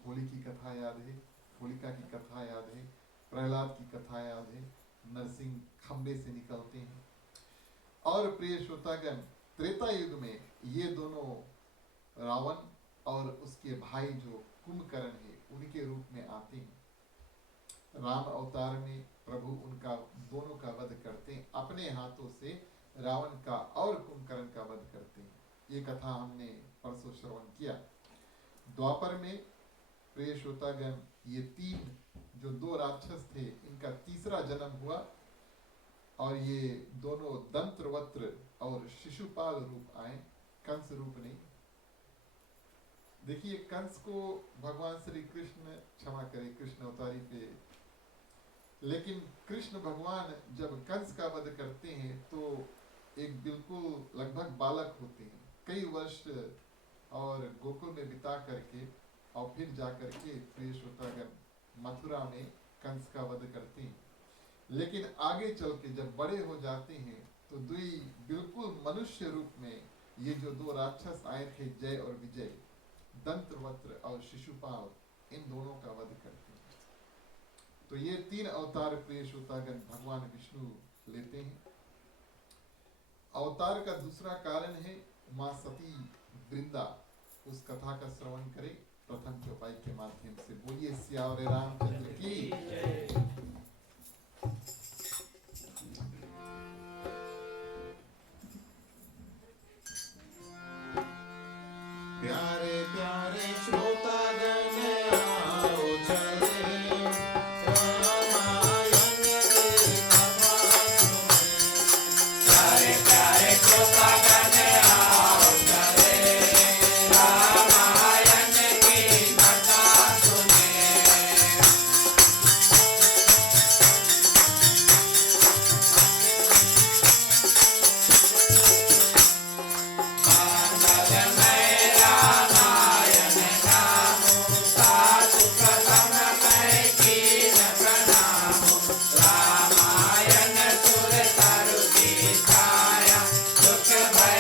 होली की कथा याद है, होलिका की कथा याद है, प्रहलाद की कथा याद है। नरसिंह खंबे से निकलते हैं। और प्रिय श्रोतागण त्रेता युग में ये दोनों रावण और उसके भाई जो कुंभकर्ण है उनके रूप में आते हैं। राम अवतार में प्रभु उनका दोनों का वध करते हैं, अपने हाथों से रावण का और कुंभकर्ण का वध करते हैं। ये कथा हमने परसों श्रवण किया। द्वापर में प्रिय श्रोतागण ये 3 जो 2 राक्षस थे इनका तीसरा जन्म हुआ और ये दोनों दंत्रवत्र और शिशुपाल रूप आए, कंस रूप नहीं। देखिए कंस को भगवान श्री कृष्ण क्षमा करे कृष्ण अवतारी पे, लेकिन कृष्ण भगवान जब कंस का वध करते हैं तो एक बिल्कुल लगभग बालक होते हैं, कई वर्ष और गोकुल में बिता करके और फिर जाकर के प्रिय श्रोतागण मथुरा में कंस का वध करते हैं। लेकिन आगे चल के जब बड़े हो जाते हैं तो बिल्कुल मनुष्य रूप में ये जो 2 राक्षस आए थे जय और विजय, दंत्रवत्र और शिशुपाल, इन दोनों का वध करते हैं। तो ये 3 अवतार प्रिय श्रोतागण भगवान विष्णु लेते हैं। अवतार का दूसरा कारण है मां सती वृंदा। उस कथा का श्रवण करें प्रथम चौपाई के माध्यम से। बोलिए सियावर रामचंद्र की जय। प्यारे प्यारे श्रोतागण आओ चले रामायण की कथा सुने। प्यारे प्यारे श्रोतागण आओ चले रामायण की कथा सुने। रामायण सुर तरु की छाया दुख भय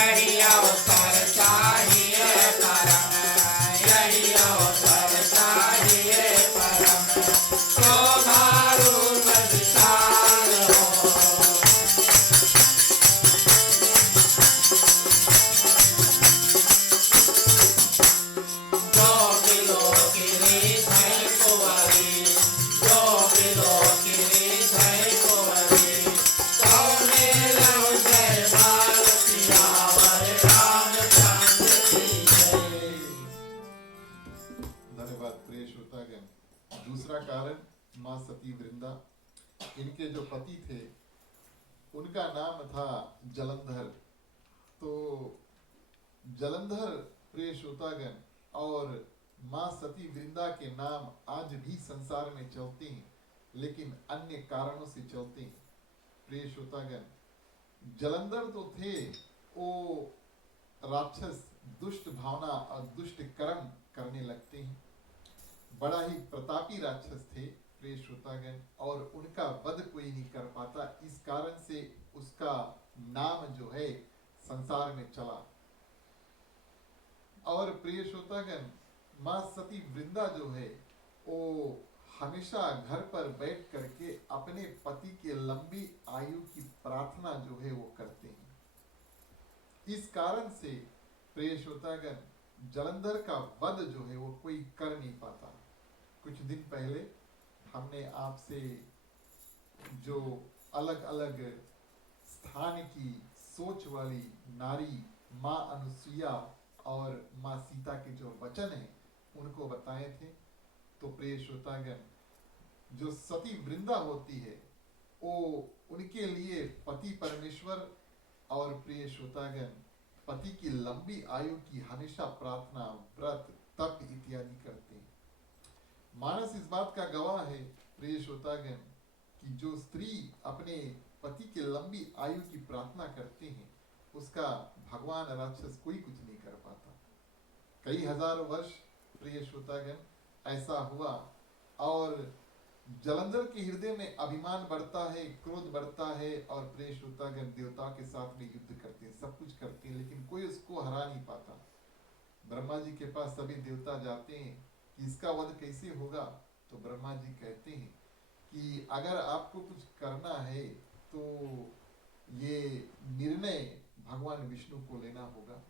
यही अवसर चाहिए परम, यही अवसर चाहिए परम, शोभा रूप विशाल हो। जो बिलो किरी धई कुंवरी, जो बिलो किरी धई कुंवरी, कौने लव जय बाल सियावर रामचंद्र की जय। धन्यवाद प्रिय श्रोतागण। दूसरा कारण माँ सती वृंदा, इनके जो पति थे उनका नाम था जलंधर। तो जलंधर प्रिय श्रोतागण और माँ सती वृंदा के नाम आज भी संसार में चलते हैं, लेकिन अन्य कारणों से चलते हैं। प्रिय श्रोतागण, जलंधर तो थे वो राक्षस, दुष्ट भावना और दुष्ट कर्म करने लगते हैं, बड़ा ही प्रतापी राक्षस थे प्रिय श्रोतागण, और उनका वध कोई नहीं कर पाता। इस कारण से उसका नाम जो है संसार में चला। और प्रिय श्रोतागण, माँ सती वृंदा जो है वो हमेशा घर पर बैठ करके अपने पति के लंबी आयु की प्रार्थना जो है वो करते हैं। इस कारण से प्रिय श्रोतागण, जलंधर का वध जो है वो कोई कर नहीं पाता। कुछ दिन पहले हमने आपसे जो अलग अलग स्थान की सोच वाली नारी माँ अनुसुईया और माँ सीता के जो वचन हैं उनको बताए थे। तो प्रिय श्रोतागण, जो सती वृंदा होती है वो उनके लिए पति परमेश्वर और प्रिय श्रोतागण पति की लंबी आयु की हमेशा प्रार्थना, व्रत, तप इत्यादि करते हैं। मानस इस बात का गवाह है प्रिय श्रोतागण कि जो स्त्री अपने पति की लंबी आयु की प्रार्थना करते हैं उसका भगवान राक्षस कोई कुछ नहीं कर पाता। कई हजारों वर्ष प्रिय श्रोतागण ऐसा हुआ और जलंधर के हृदय में अभिमान बढ़ता है, क्रोध बढ़ता है और प्रिय श्रोतागण देवताओं के साथ में युद्ध करते हैं, सब कुछ करते हैं, लेकिन कोई उसको हरा नहीं पाता। ब्रह्मा जी के पास सभी देवता जाते हैं कि इसका वध कैसे होगा। तो ब्रह्मा जी कहते हैं कि अगर आपको कुछ करना है तो ये निर्णय भगवान विष्णु को लेना होगा।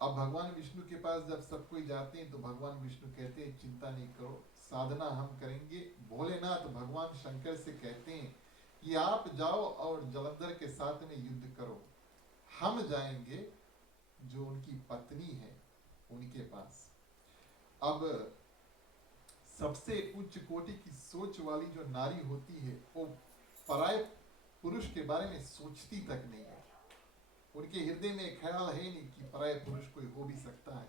अब भगवान विष्णु के पास जब सब कोई जाते हैं तो भगवान विष्णु कहते हैं चिंता नहीं करो, साधना हम करेंगे। भोलेनाथ भगवान शंकर से कहते हैं कि आप जाओ और जलंधर के साथ में युद्ध करो, हम जाएंगे जो उनकी पत्नी है उनके पास। अब सबसे उच्च कोटि की सोच वाली जो नारी होती है वो पराय पुरुष के बारे में सोचती तक नहीं है। उनके हृदय में ख्याल है नहीं कि पराय पुरुष कोई हो भी सकता है।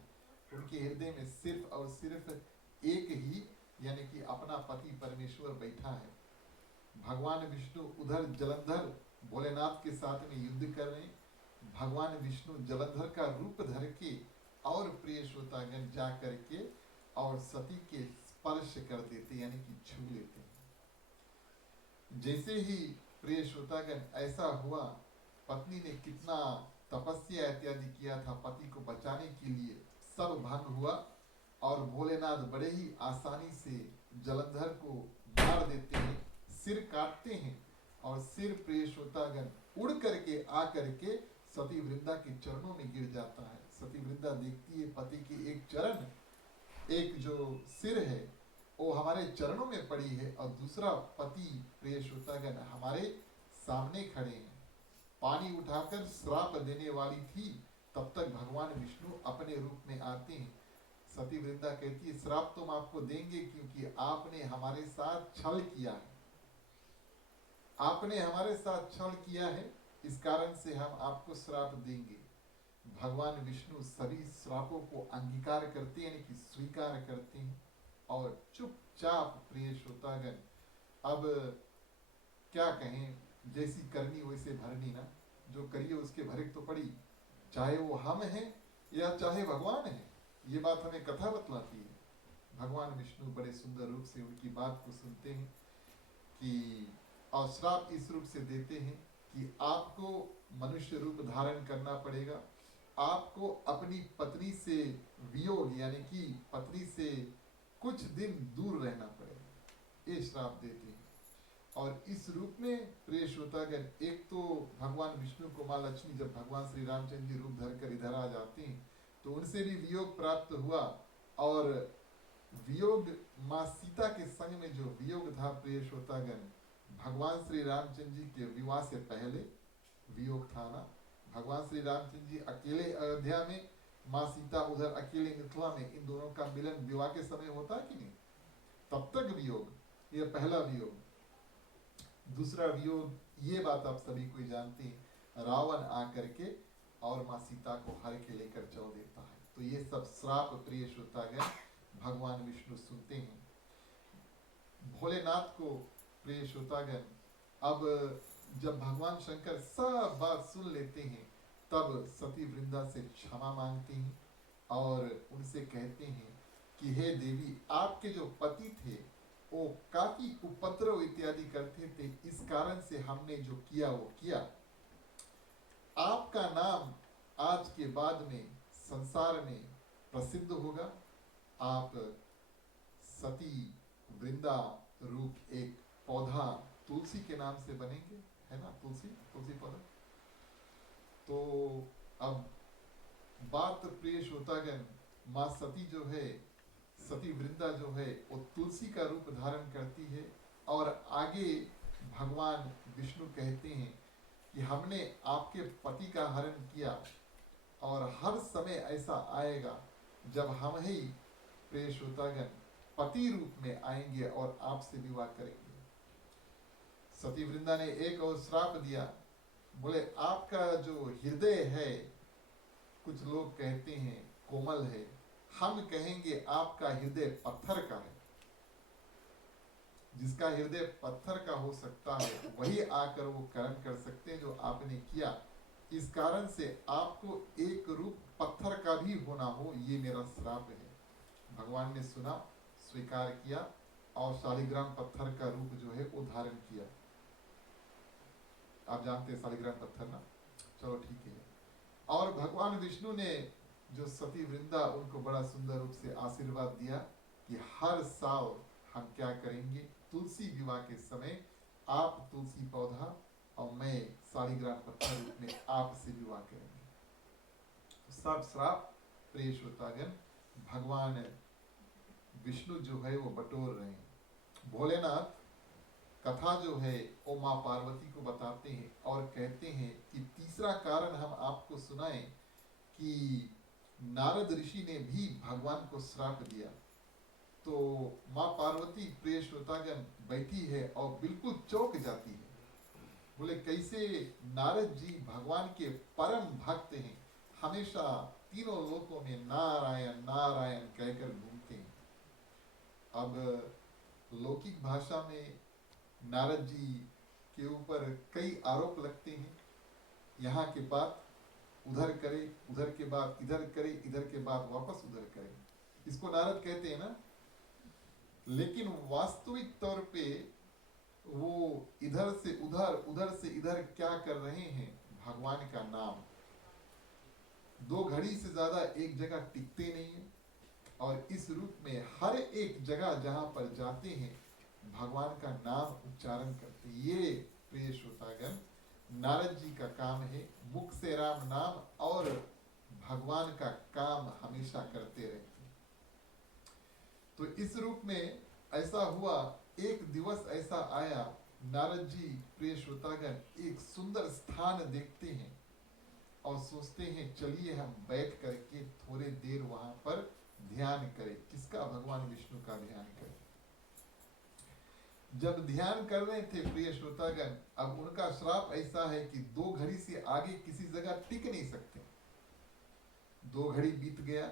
उनके हृदय में सिर्फ और सिर्फ एक ही यानी कि अपना पति परमेश्वर बैठा है। भगवान विष्णु उधर जलंधर भोलेनाथ के साथ में युद्ध कर रहे हैं। भगवान विष्णु जलंधर का रूप धर के और प्रिय श्रोतागण जा करके और सती के स्पर्श कर देते यानी कि छू लेते हैं। जैसे ही प्रिय श्रोतागण ऐसा हुआ, पत्नी ने कितना तपस्या इत्यादि किया था पति को बचाने के लिए, सब भंग हुआ और भोलेनाथ बड़े ही आसानी से जलंधर को मार देते हैं, सिर काटते हैं और सिर प्रिय श्रोतागण उड़ करके आ करके सती वृंदा के चरणों में गिर जाता है। सती वृंदा देखती है पति की एक चरण, एक जो सिर है वो हमारे चरणों में पड़ी है और दूसरा पति प्रिय श्रोतागण हमारे सामने खड़े हैं। पानी उठाकर श्राप देने वाली थी, तब तक भगवान विष्णु अपने रूप में आते हैं। सती वृंदा कहती है श्राप तुम आपको देंगे क्योंकि आपने हमारे साथ छल किया है, आपने हमारे साथ छल किया है, इस कारण से हम आपको श्राप देंगे। भगवान विष्णु सभी श्रापों को अंगीकार करते हैं यानी कि स्वीकार करते हैं और चुपचाप प्रिय श्रोतागण अब क्या कहें, जैसी करनी वैसे भरनी ना, जो करिए उसके भरिक तो पड़ी, चाहे वो हम हैं या चाहे भगवान है। ये बात हमें कथा बतलाती है। भगवान विष्णु बड़े सुंदर रूप से उनकी बात को सुनते हैं कि और श्राप इस रूप से देते हैं कि आपको मनुष्य रूप धारण करना पड़ेगा, आपको अपनी पत्नी से वियोग यानी कि पत्नी से कुछ दिन दूर रहना पड़ेगा, ये श्राप देते हैं। और इस रूप में प्रिय श्रोतागण, एक तो भगवान विष्णु को माँ लक्ष्मी जब भगवान श्री रामचंद्र जी रूप धरकर इधर आ जाते हैं तो उनसे भी वियोग प्राप्त हुआ, और वियोग माँ सीता के संग में जो वियोग था प्रिय श्रोतागण, भगवान श्री रामचंद्र जी के विवाह से पहले वियोग था ना। भगवान श्री रामचंद्र जी अकेले अयोध्या में, माँ सीता उधर अकेले मिथिला में, इन दोनों का मिलन विवाह के समय होता कि नहीं, तब तक वियोग, ये पहला वियोग। दूसरा वियोग, ये बात आप सभी कोई जानते हैं, रावण आकर के और माँ सीता को हर के लेकर चल देता है। तो ये सब श्राप प्रिय श्रोतागण भगवान विष्णु सुनते हैं। भोलेनाथ को प्रिय श्रोतागण, अब जब भगवान शंकर सब बात सुन लेते हैं तब सती वृंदा से क्षमा मांगते हैं और उनसे कहते हैं कि हे देवी, आपके जो पति थे वो काफी उपद्रव इत्यादि करते थे, इस कारण से हमने जो किया वो किया। आपका नाम आज के बाद में संसार में प्रसिद्ध होगा। आप सती वृंदा रूप एक पौधा तुलसी के नाम से बनेंगे, है ना, तुलसी पौधा। तो अब बात प्रिय श्रोतागण, माँ सती जो है, सती वृंदा जो है वो तुलसी का रूप धारण करती है और आगे भगवान विष्णु कहते हैं कि हमने आपके पति का हरण किया और हर समय ऐसा आएगा जब हम ही प्रिय श्रोतागण पति रूप में आएंगे और आपसे विवाह करेंगे। सती वृंदा ने एक और श्राप दिया, बोले आपका जो हृदय है, कुछ लोग कहते हैं कोमल है, हम कहेंगे आपका हृदय पत्थर का है। जिसका हृदय पत्थर का हो सकता है वही आकर वो कर्म कर सकते हैं जो आपने किया। इस कारण से आपको एक रूप पत्थर का भी होना हो, ये मेरा श्राप है। भगवान ने सुना, स्वीकार किया और शालिग्राम पत्थर का रूप जो है वो धारण किया। आप जानते हैं शालिग्राम पत्थर ना, चलो ठीक है। और भगवान विष्णु ने जो सती वृंदा, उनको बड़ा सुंदर रूप से आशीर्वाद दिया कि हर साल हम क्या करेंगे, तुलसी विवाह के समय आप तुलसी पौधा और मैं शालिग्राम पत्थर रूप में आपसे विवाह करेंगे। तो सब श्राप प्रिय श्रोतागण भगवान विष्णु जो है वो बटोर रहे हैं। भोलेनाथ कथा जो है वो माँ पार्वती को बताते हैं और कहते हैं कि तीसरा कारण हम आपको सुनाएं कि नारद ऋषि ने भी भगवान को श्राप दिया। तो माँ पार्वती प्रिय श्रोतागण बैठी है और बिल्कुल चौंक जाती है। बोले कैसे, नारद जी भगवान के परम भक्त हैं, हमेशा तीनों लोकों में नारायण नारायण कहकर घूमते हैं। अब लौकिक भाषा में नारद जी के ऊपर कई आरोप लगते हैं, यहाँ के बात उधर करे, उधर के बाद इधर करे, इधर के बाद वापस उधर करे, इसको नारद कहते हैं ना। लेकिन वास्तविक तौर पे वो इधर से उधर, उधर से इधर क्या कर रहे हैं, भगवान का नाम। 2 घड़ी से ज्यादा एक जगह टिकते नहीं है और इस रूप में हर एक जगह जहां पर जाते हैं भगवान का नाम उच्चारण करते। ये प्रिय श्रोतागण नारद जी का काम है, मुख से राम नाम और भगवान का काम हमेशा करते रहते। तो इस रूप में ऐसा हुआ, एक दिवस ऐसा आया, नारद जी प्रिय श्रोतागण एक सुंदर स्थान देखते हैं और सोचते हैं चलिए हम बैठ करके थोड़े देर वहां पर ध्यान करें। किसका, भगवान विष्णु का ध्यान करें। जब ध्यान कर रहे थे प्रिय श्रोतागण, अब उनका श्राप ऐसा है कि 2 घड़ी से आगे किसी जगह टिक नहीं सकते। 2 घड़ी बीत गया,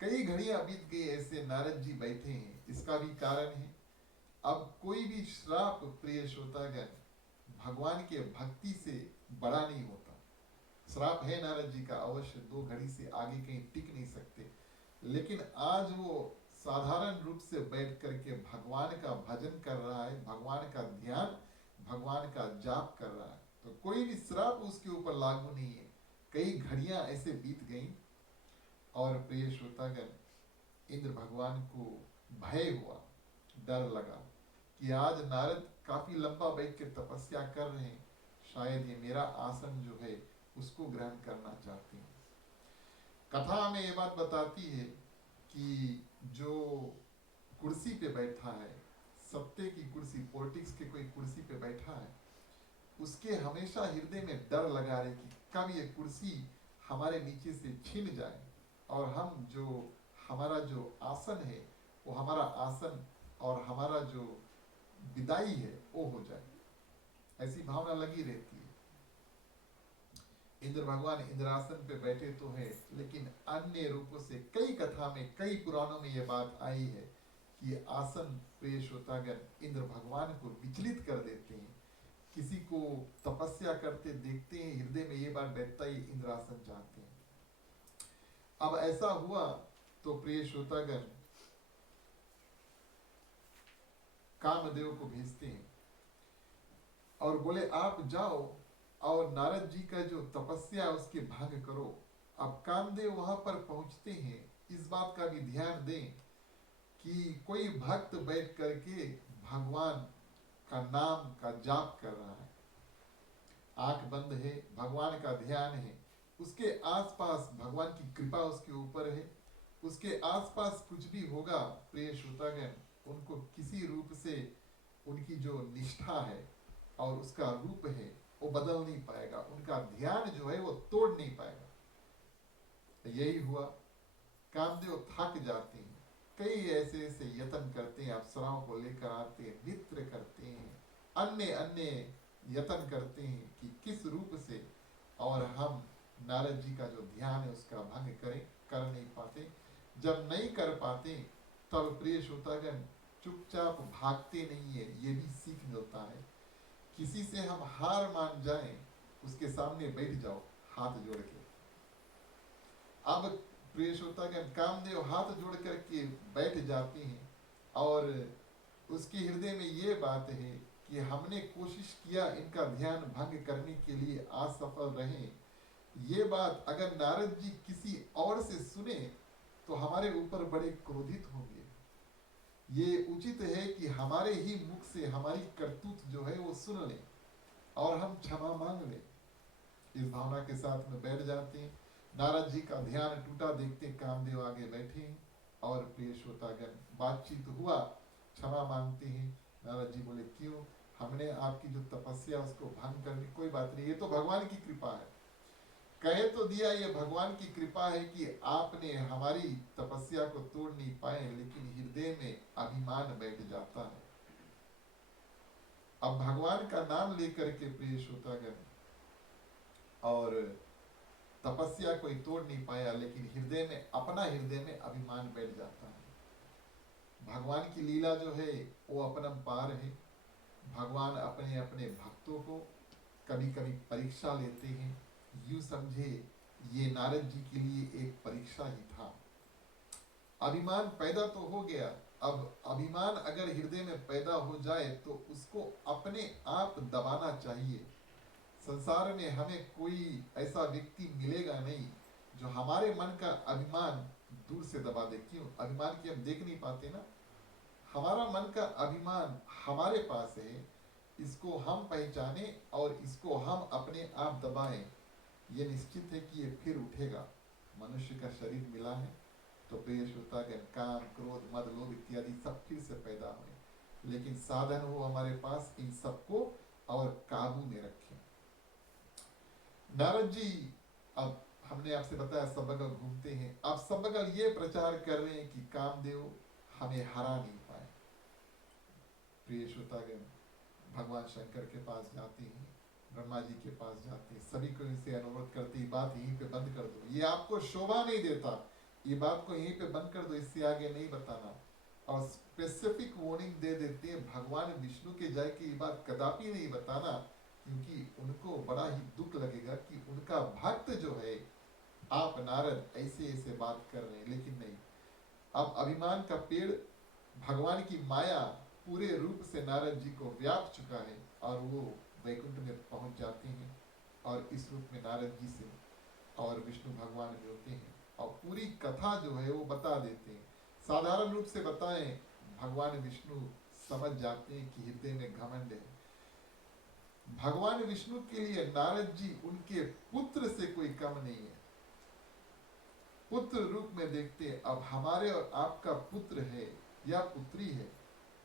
कई घड़ियां बीत गई, ऐसे नारद जी बैठे हैं। इसका भी कारण है, अब कोई भी श्राप प्रिय श्रोतागण भगवान के भक्ति से बड़ा नहीं होता। श्राप है नारद जी का अवश्य, 2 घड़ी से आगे कहीं टिक नहीं सकते, लेकिन आज वो साधारण रूप से बैठ करके भगवान का भजन कर रहा है, भगवान का ध्यान, भगवान का जाप कर रहा है। तो कोई भी श्राप उसके ऊपर लागू नहीं है। कई घड़ियां ऐसे बीत गईं और प्रिय श्रोतागण, इंद्र भगवान को भय हुआ, डर लगा कि आज नारद काफी लंबा बैठ के तपस्या कर रहे हैं, शायद ये मेरा आसन जो है उसको ग्रहण करना चाहते हैं। कथा हमें ये बात बताती है कि जो कुर्सी पे बैठा है, सत्ते की कुर्सी, पॉलिटिक्स के कोई कुर्सी पे बैठा है, उसके हमेशा हृदय में डर लगा रहे कि कब ये कुर्सी हमारे नीचे से छिन जाए और हम जो हमारा जो आसन है वो हमारा आसन और हमारा जो विदाई है वो हो जाए, ऐसी भावना लगी रहती है। इंद्र भगवान इंद्रासन पे बैठे तो है, लेकिन अन्य रूपों से कई कथा में, कई पुराणों में यह बात आई है कि आसन प्रिय श्रोतागण इंद्र भगवान को विचलित कर देते हैं। किसी को तपस्या करते देखते हैं, हृदय में ये बात बैठता ही इंद्रासन चाहते हैं। अब ऐसा हुआ तो प्रिय श्रोतागण कामदेव को भेजते हैं और बोले आप जाओ और नारद जी का जो तपस्या उसके भंग करो। अब कामदेव वहां पर पहुंचते हैं, इस बात का भी ध्यान दें कि कोई भक्त बैठ करके भगवान का नाम का जाप कर रहा है, आंख बंद है, भगवान का ध्यान है, उसके आसपास भगवान की कृपा उसके ऊपर है, उसके आसपास कुछ भी होगा प्रिय श्रोतागण, उनको किसी रूप से उनकी जो निष्ठा है और उसका रूप है वो बदल नहीं पाएगा, उनका ध्यान जो है वो तोड़ नहीं पाएगा। यही हुआ, कामदेव थक जाते हैं, कई ऐसे ऐसे यत्न करते हैं, अप्सराओं को लेकर आते हैं, नृत्य करते हैं, अन्य अन्य यत्न करते हैं कि किस रूप से और हम नारद जी का जो ध्यान है उसका भंग करें, कर नहीं पाते। जब नहीं कर पाते तब प्रिय श्रोतागण चुपचाप भागते नहीं है, ये भी सीख मिलता है। किसी से हम हार मान जाएं, उसके सामने बैठ जाओ हाथ जोड़ के। अब प्रिय श्रोतागण कामदेव हाथ जोड़ करके बैठ जाते हैं और उसके हृदय में ये बात है कि हमने कोशिश किया इनका ध्यान भंग करने के लिए, असफल रहे। ये बात अगर नारद जी किसी और से सुने तो हमारे ऊपर बड़े क्रोधित होंगे। ये उचित है कि हमारे ही मुख से हमारी करतूत जो है वो सुन लें और हम क्षमा मांग लें। इस भावना के साथ में बैठ जाते हैं। नारद जी का ध्यान टूटा देखते कामदेव आगे बैठे हैं और प्रिय श्रोतागण बातचीत हुआ, क्षमा मांगते हैं। नारद जी बोले क्यों, हमने आपकी जो तपस्या उसको भंग करने, कोई बात नहीं, ये तो भगवान की कृपा है। कहे तो दिया ये भगवान की कृपा है कि आपने हमारी तपस्या को तोड़ नहीं पाए, लेकिन हृदय में अभिमान बैठ जाता है। अब भगवान का नाम लेकर के प्रिय श्रोतागण और तपस्या कोई तोड़ नहीं पाया, लेकिन हृदय में, अपना हृदय में अभिमान बैठ जाता है। भगवान की लीला जो है वो अपरंपार है। भगवान अपने अपने भक्तों को कभी कभी परीक्षा लेते हैं। यूं समझे ये नारद जी के लिए एक परीक्षा ही था। अभिमान पैदा तो हो गया, अब अभिमान अगर हृदय में पैदा हो जाए तो उसको अपने आप दबाना चाहिए। संसार में हमें कोई ऐसा व्यक्ति मिलेगा नहीं जो हमारे मन का अभिमान दूर से दबा दे। क्यों, अभिमान की हम देख नहीं पाते ना। हमारा मन का अभिमान हमारे पास है, इसको हम पहचाने और इसको हम अपने आप दबाएं। ये निश्चित है कि ये फिर उठेगा। मनुष्य का शरीर मिला है तो प्रिय श्रोतागण काम, क्रोध, मद, लोभ इत्यादि सब फिर से पैदा हुए, लेकिन साधन हो हमारे पास इन सबको और काबू में रखें। नारद जी, अब हमने आपसे बताया सब बगल घूमते हैं, अब सब बगल ये प्रचार कर रहे हैं कि कामदेव हमें हरा नहीं पाए। प्रिय श्रोतागण भगवान शंकर के पास जाते हैं, ब्रह्मा जी के पास जाते हैं, सभी को इनसे अनुरोध करते हैं बात यहीं पे बंद कर दो, ये आपको शोभा नहीं देता, ये बात को यहीं पे बंद कर दो, इससे आगे नहीं बताना। और स्पेसिफिक वार्निंग दे देते हैं भगवान विष्णु के जाए कि ये बात कदापि नहीं बताना, क्योंकि उनको बड़ा ही दुख लगेगा कि उनका भक्त जो है आप नारद ऐसे ऐसे बात कर रहे हैं। लेकिन नहीं, अब अभिमान का पेड़, भगवान की माया पूरे रूप से नारद जी को व्याप चुका है और वो वैकुंठ में पहुंच जाते हैं और इस रूप में नारद जी से और विष्णु भगवान मिलते हैं और पूरी कथा जो है वो बता देते हैं। साधारण रूप से बताएं, भगवान विष्णु समझ जाते हैं कि हृदय में घमंड है। भगवान विष्णु के लिए नारद जी उनके पुत्र से कोई कम नहीं है, पुत्र रूप में देखते हैं। अब हमारे और आपका पुत्र है या पुत्री है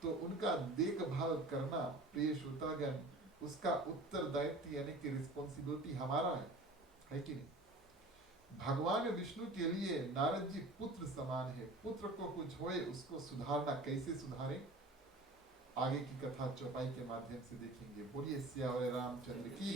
तो उनका देखभाल करना प्रिय श्रोतागण, उसका उत्तरदायित्व यानी कि रिस्पॉन्सिबिलिटी हमारा है कि नहीं। भगवान विष्णु के लिए नारद जी पुत्र समान है। पुत्र को कुछ होए उसको सुधारना, कैसे सुधारे, आगे की कथा चौपाई के माध्यम से देखेंगे। बोलिए सियावर रामचंद्र की।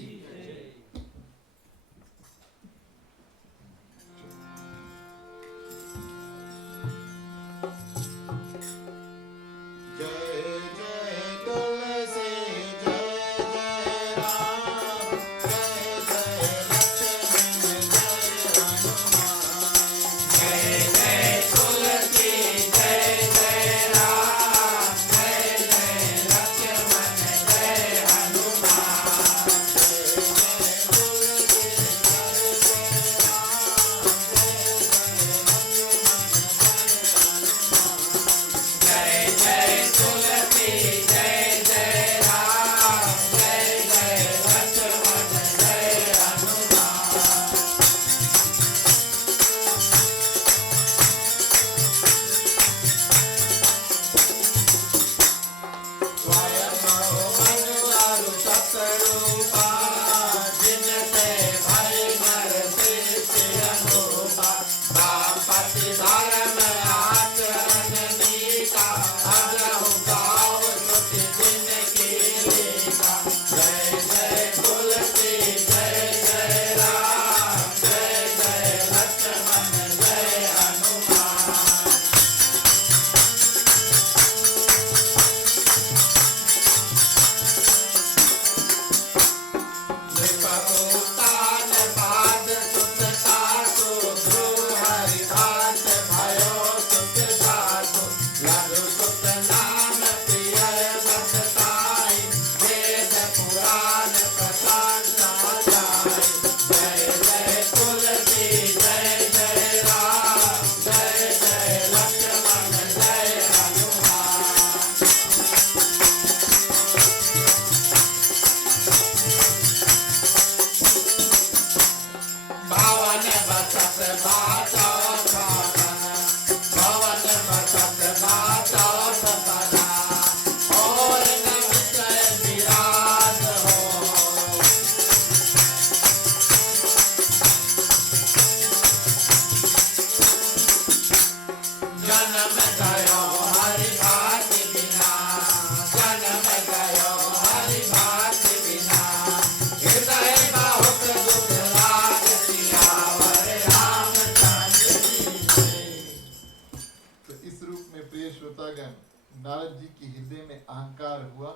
नारद जी के हृदय में अहंकार हुआ।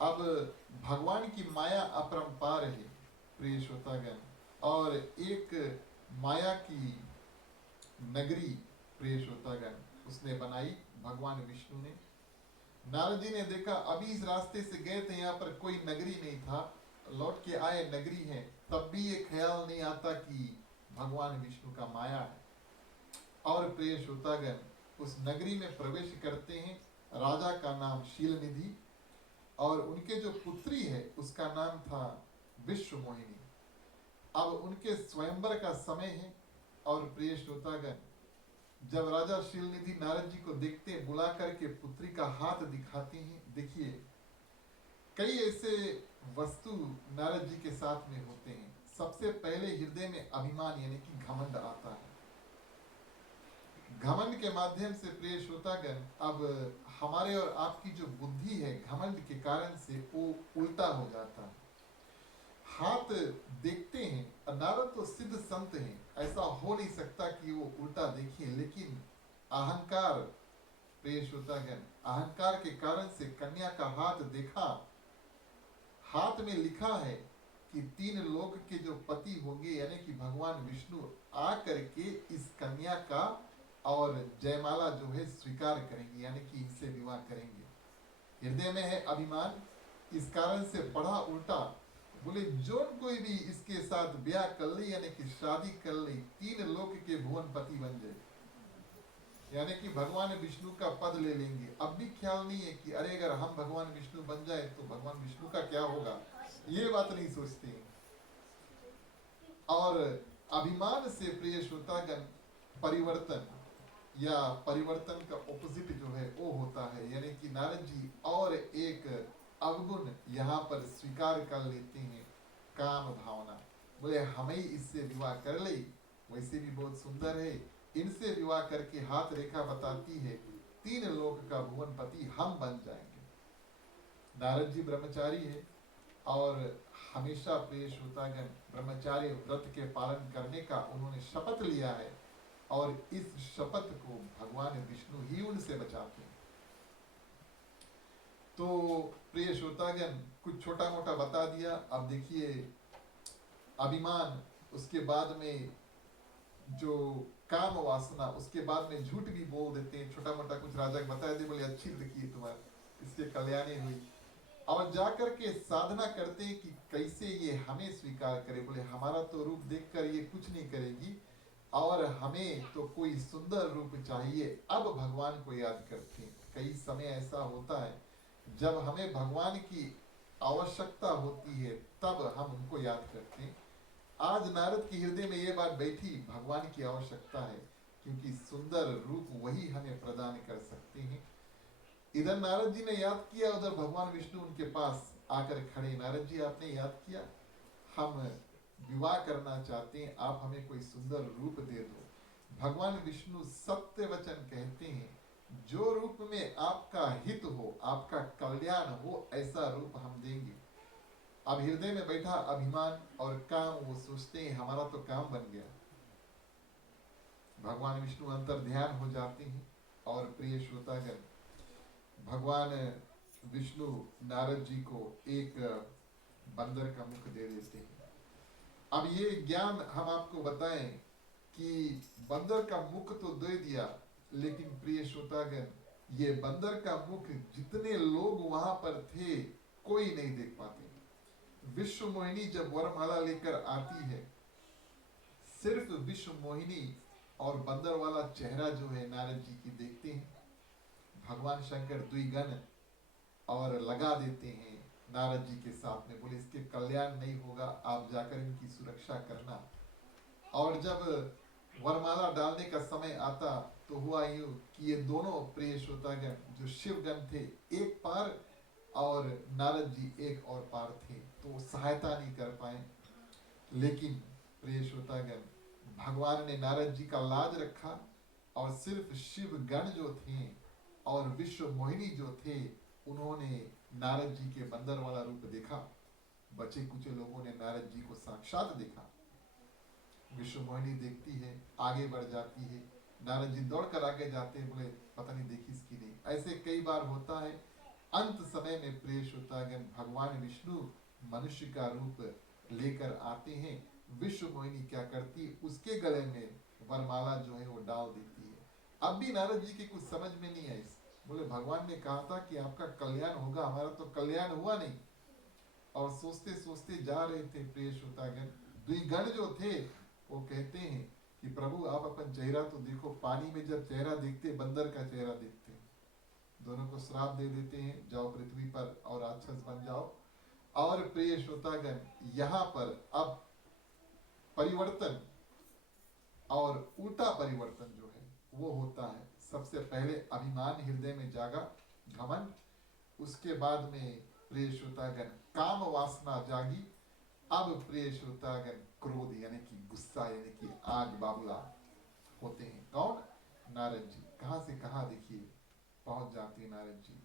अब भगवान की माया अपरंपार है प्रिय श्रोतागण, और एक माया की नगरी प्रिय श्रोतागण उसने बनाई भगवान विष्णु ने। नारद जी ने देखा अभी इस रास्ते से गए थे, यहाँ पर कोई नगरी नहीं था, लौट के आए नगरी है, तब भी ये ख्याल नहीं आता कि भगवान विष्णु का माया है। और प्रिय श्रोतागण उस नगरी में प्रवेश करते हैं। राजा का नाम शीलनिधि और उनके जो पुत्री है उसका नाम था विश्व मोहिनी। अब उनके स्वयंवर का समय है और प्रिय श्रोतागण जब राजा शीलनिधि नारद जी को देखते हैं, बुला करके पुत्री का हाथ दिखाते हैं। देखिए कई ऐसे वस्तु नारद जी के साथ में होते हैं। सबसे पहले हृदय में अभिमान यानी कि घमंड आता है। घमंड के माध्यम से प्रिय श्रोतागण अब हमारे और आपकी जो बुद्धि है घमंड के कारण से वो उल्टा हो जाता है। हाथ देखते हैं, नारद तो सिद्ध संत हैं, ऐसा हो नहीं सकता कि वो उल्टा देखें, लेकिन अहंकार प्रिय श्रोतागण अहंकार के कारण से कन्या का हाथ देखा। हाथ में लिखा है कि 3 लोक के जो पति होंगे यानी कि भगवान विष्णु आ करके इस कन्या का और जयमाला जो है स्वीकार करेंगे, यानी कि इनसे विवाह करेंगे। हृदय में है अभिमान, इस कारण से पढ़ा उल्टा, बोले जो कोई भी इसके साथ ब्याह कर ले यानी कि शादी कर ले, 3 लोक के भुवन पति बन जाए, यानी कि भगवान विष्णु का पद ले लेंगे। अब भी ख्याल नहीं है कि अरे अगर हम भगवान विष्णु बन जाए तो भगवान विष्णु का क्या होगा, ये बात नहीं सोचते हैं। और अभिमान से प्रिय श्रोतागण परिवर्तन या परिवर्तन का ऑपोजिट जो है वो होता है, यानी कि नारद जी और एक अवगुण यहाँ पर स्वीकार कर लेते हैं, काम भावना। बोले हमें इससे विवाह कर ले, वैसे भी बहुत सुंदर है, इनसे विवाह करके हाथ रेखा बताती है 3 लोक का भुवन पति हम बन जाएंगे। नारद जी ब्रह्मचारी है और हमेशा प्रिय श्रोतागण ब्रह्मचार्य व्रत के पालन करने का उन्होंने शपथ लिया है और इस शपथ को भगवान विष्णु ही उनसे बचाते हैं। तो प्रिय श्रोतागण कुछ छोटा मोटा बता दिया। अब देखिए अभिमान, उसके बाद में जो काम वासना, उसके बाद में झूठ भी बोल देते हैं। छोटा मोटा कुछ राजा बताया दे, बोले अच्छी लड़की तुम्हारी, इसके कल्याणी हुई। और जाकर के साधना करते हैं कि कैसे ये हमें स्वीकार करे। बोले हमारा तो रूप देखकर ये कुछ नहीं करेगी और हमें तो कोई सुंदर रूप चाहिए। अब भगवान को याद करते हैं। कई समय ऐसा होता है जब हमें भगवान की आवश्यकता होती है तब हम उनको याद करते हैं। आज नारद के हृदय में ये बात बैठी, भगवान की आवश्यकता है क्योंकि सुंदर रूप वही हमें प्रदान कर सकते हैं। इधर नारद जी ने याद किया, उधर भगवान विष्णु उनके पास आकर खड़े। नारद जी आपने याद किया, हम विवाह करना चाहते हैं, आप हमें कोई सुंदर रूप दे दो। भगवान विष्णु सत्य वचन कहते हैं, जो रूप में आपका हित हो, आपका कल्याण हो, ऐसा रूप हम देंगे। अब हृदय में बैठा अभिमान और काम, वो सोचते हैं हमारा तो काम बन गया। भगवान विष्णु अंतर ध्यान हो जाते हैं और प्रिय श्रोतागण भगवान विष्णु नारद जी को एक बंदर का मुख दे देते हैं। अब ये ज्ञान हम आपको बताएं कि बंदर का मुख तो दे दिया, लेकिन प्रिय श्रोतागण ये बंदर का मुख जितने लोग वहां पर थे कोई नहीं देख पाते। विश्व मोहिनी जब वरमाला लेकर आती है, सिर्फ विश्व मोहिनी और बंदर वाला चेहरा जो है नारद जी की देखते हैं। भगवान शंकर द्विगण और लगा देते हैं नारद जी के साथ में, बोले इसके कल्याण नहीं होगा, आप जाकर इनकी सुरक्षा करना। और जब वरमाला डालने का समय आता तो हुआ यूं कि ये दोनों प्रिय श्रोतागण जो शिवगण थे एक पार और नारद जी एक और पार थे, तो सहायता नहीं कर पाए। लेकिन प्रिय श्रोतागण भगवान ने नारद जी का लाज रखा और सिर्फ शिवगण जो थे और विश्व मोहिनी जो थे उन्होंने नारद जी के बंदर वाला रूप देखा। बचे कुछ लोगों ने नारद जी को साक्षात देखा। विश्व मोहिनी देखती है, आगे बढ़ जाती है, नारद जी दौड़ कर आगे जाते हैं, बोले पता नहीं देखी इसकी नहीं। ऐसे कई बार होता है। अंत समय में प्रिय श्रोतागण भगवान विष्णु मनुष्य का रूप लेकर आते हैं। विश्व मोहिनी क्या करती है, उसके गले में वरमाला जो है वो डाल देती है। अब भी नारद जी की कुछ समझ में नहीं आई। बोले भगवान ने कहा था कि आपका कल्याण होगा, हमारा तो कल्याण हुआ नहीं। और सोचते सोचते जा रहे थे प्रिय श्रोतागण, द्विगण जो थे वो कहते हैं कि प्रभु आप अपन चेहरा तो देखो। पानी में जब चेहरा देखते बंदर का चेहरा देखते, दोनों को श्राप दे देते हैं, जाओ पृथ्वी पर और राक्षस बन जाओ। और प्रिय श्रोतागण यहाँ पर अब परिवर्तन और उल्टा परिवर्तन जो है वो होता है। सबसे पहले अभिमान हृदय में जागा, घमंड, उसके बाद में प्रिय श्रोतागण काम वासना जागी। अब प्रिय श्रोतागण क्रोध यानी कि गुस्सा यानी कि आग बाबूला होते हैं। कौन? नारद जी। कहां से कहां देखिए पहुंच जाते हैं नारद जी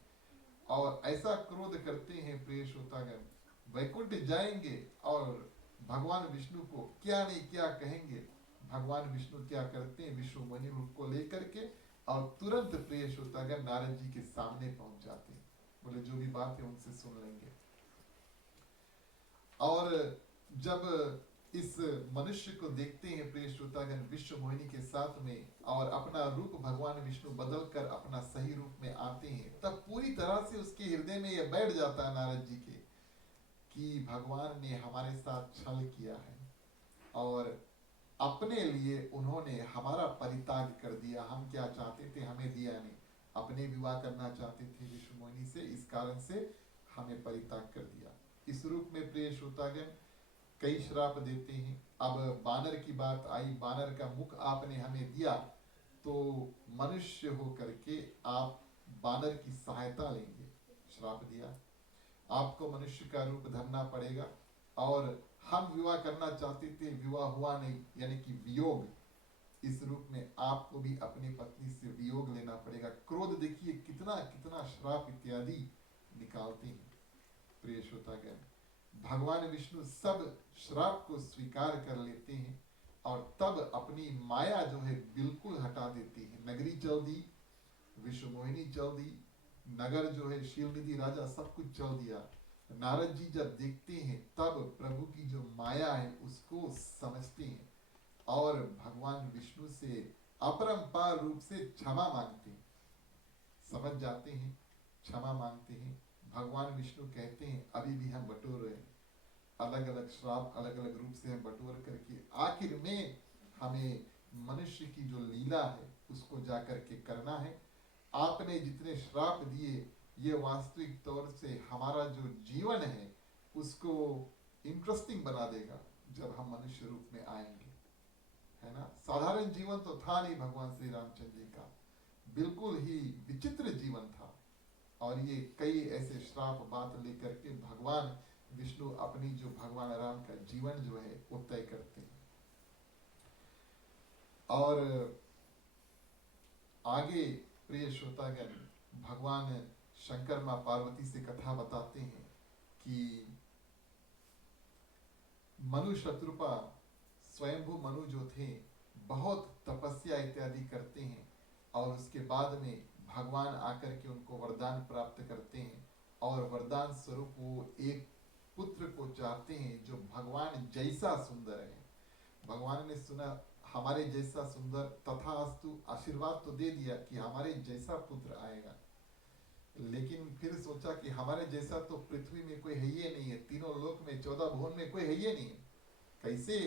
और ऐसा क्रोध करते हैं प्रिय श्रोतागण, वैकुंठ जाएंगे और भगवान विष्णु को क्या नहीं क्या कहेंगे। भगवान विष्णु क्या करते हैं, विश्व मोहिनी रूप को लेकर के और तुरंत प्रिय श्रोतागण नारद जी के सामने पहुंच जाते हैं। बोले जो भी बात है उनसे सुन लेंगे। और जब इस मनुष्य को देखते हैं प्रिय श्रोतागण विश्व मोहिनी के साथ में, और अपना रूप भगवान विष्णु बदल कर अपना सही रूप में आते हैं, तब पूरी तरह से उसके हृदय में यह बैठ जाता है नारद जी के कि भगवान ने हमारे साथ छल किया है और अपने लिए उन्होंने हमारा परित्याग कर दिया। हम क्या चाहते थे हमें दिया नहीं, अपने विवाह करना चाहते थे विश्व मोहिनी से, इस कारण से हमें परित्याग कर दिया। इस रूप में प्रिय श्रोतागण कई श्राप देते हैं। अब बानर की बात आई, बानर का मुख आपने हमें दिया तो मनुष्य हो करके आप बानर की सहायता लेंगे, श्राप दिया, आपको मनुष्य का रूप धरना पड़ेगा। और हम विवाह करना चाहते थे, विवाह हुआ नहीं, यानी कि वियोग, इस रूप में आपको भी अपनी पत्नी से वियोग लेना पड़ेगा। क्रोध देखिए कितना कितना श्राप इत्यादि निकालते हैं प्रिय श्रोतागण। भगवान विष्णु सब श्राप को स्वीकार कर लेते हैं और तब अपनी माया जो है बिल्कुल हटा देती है। नगरी चल दी, विश्व मोहिनी चल दी, नगर जो है शीलनिधि राजा सब कुछ चल दिया। नारद जी जब देखते हैं तब प्रभु की जो माया है उसको समझते हैं और भगवान विष्णु से अपरंपार रूप से क्षमा मांगते हैं, समझ जाते हैं, क्षमा मांगते हैं। भगवान विष्णु कहते हैं अभी भी हम बटोर रहे हैं, अलग अलग श्राप अलग अलग रूप से हम बटोर करके आखिर में हमें मनुष्य की जो लीला है उसको जाकर के करना है। आपने जितने श्राप दिए ये वास्तविक तौर से हमारा जो जीवन है उसको इंटरेस्टिंग बना देगा जब हम मनुष्य रूप में आएंगे, है ना। साधारण जीवन तो था नहीं भगवान श्री रामचंद्र जी का, बिल्कुल ही विचित्र जीवन था। और ये कई ऐसे श्राप बात लेकर के भगवान विष्णु अपनी जो भगवान राम का जीवन जो है वो तय करते हैं। और आगे प्रिय श्रोतागण भगवान शंकर मां पार्वती से कथा बताते हैं कि मनु शत्रुपा स्वयंभू मनु जो थे बहुत तपस्या इत्यादि करते हैं और उसके बाद में भगवान आकर के उनको वरदान प्राप्त करते हैं और वरदान स्वरूप वो एक पुत्र को चाहते हैं जो भगवान जैसा सुंदर है। भगवान ने सुना हमारे जैसा सुंदर, तथास्तु आशीर्वाद तो दे दिया कि हमारे जैसा पुत्र आएगा, लेकिन फिर सोचा कि हमारे जैसा तो पृथ्वी में कोई है ही नहीं है, तीनों लोक में 14 भुवन में कोई है ही नहीं है, कैसे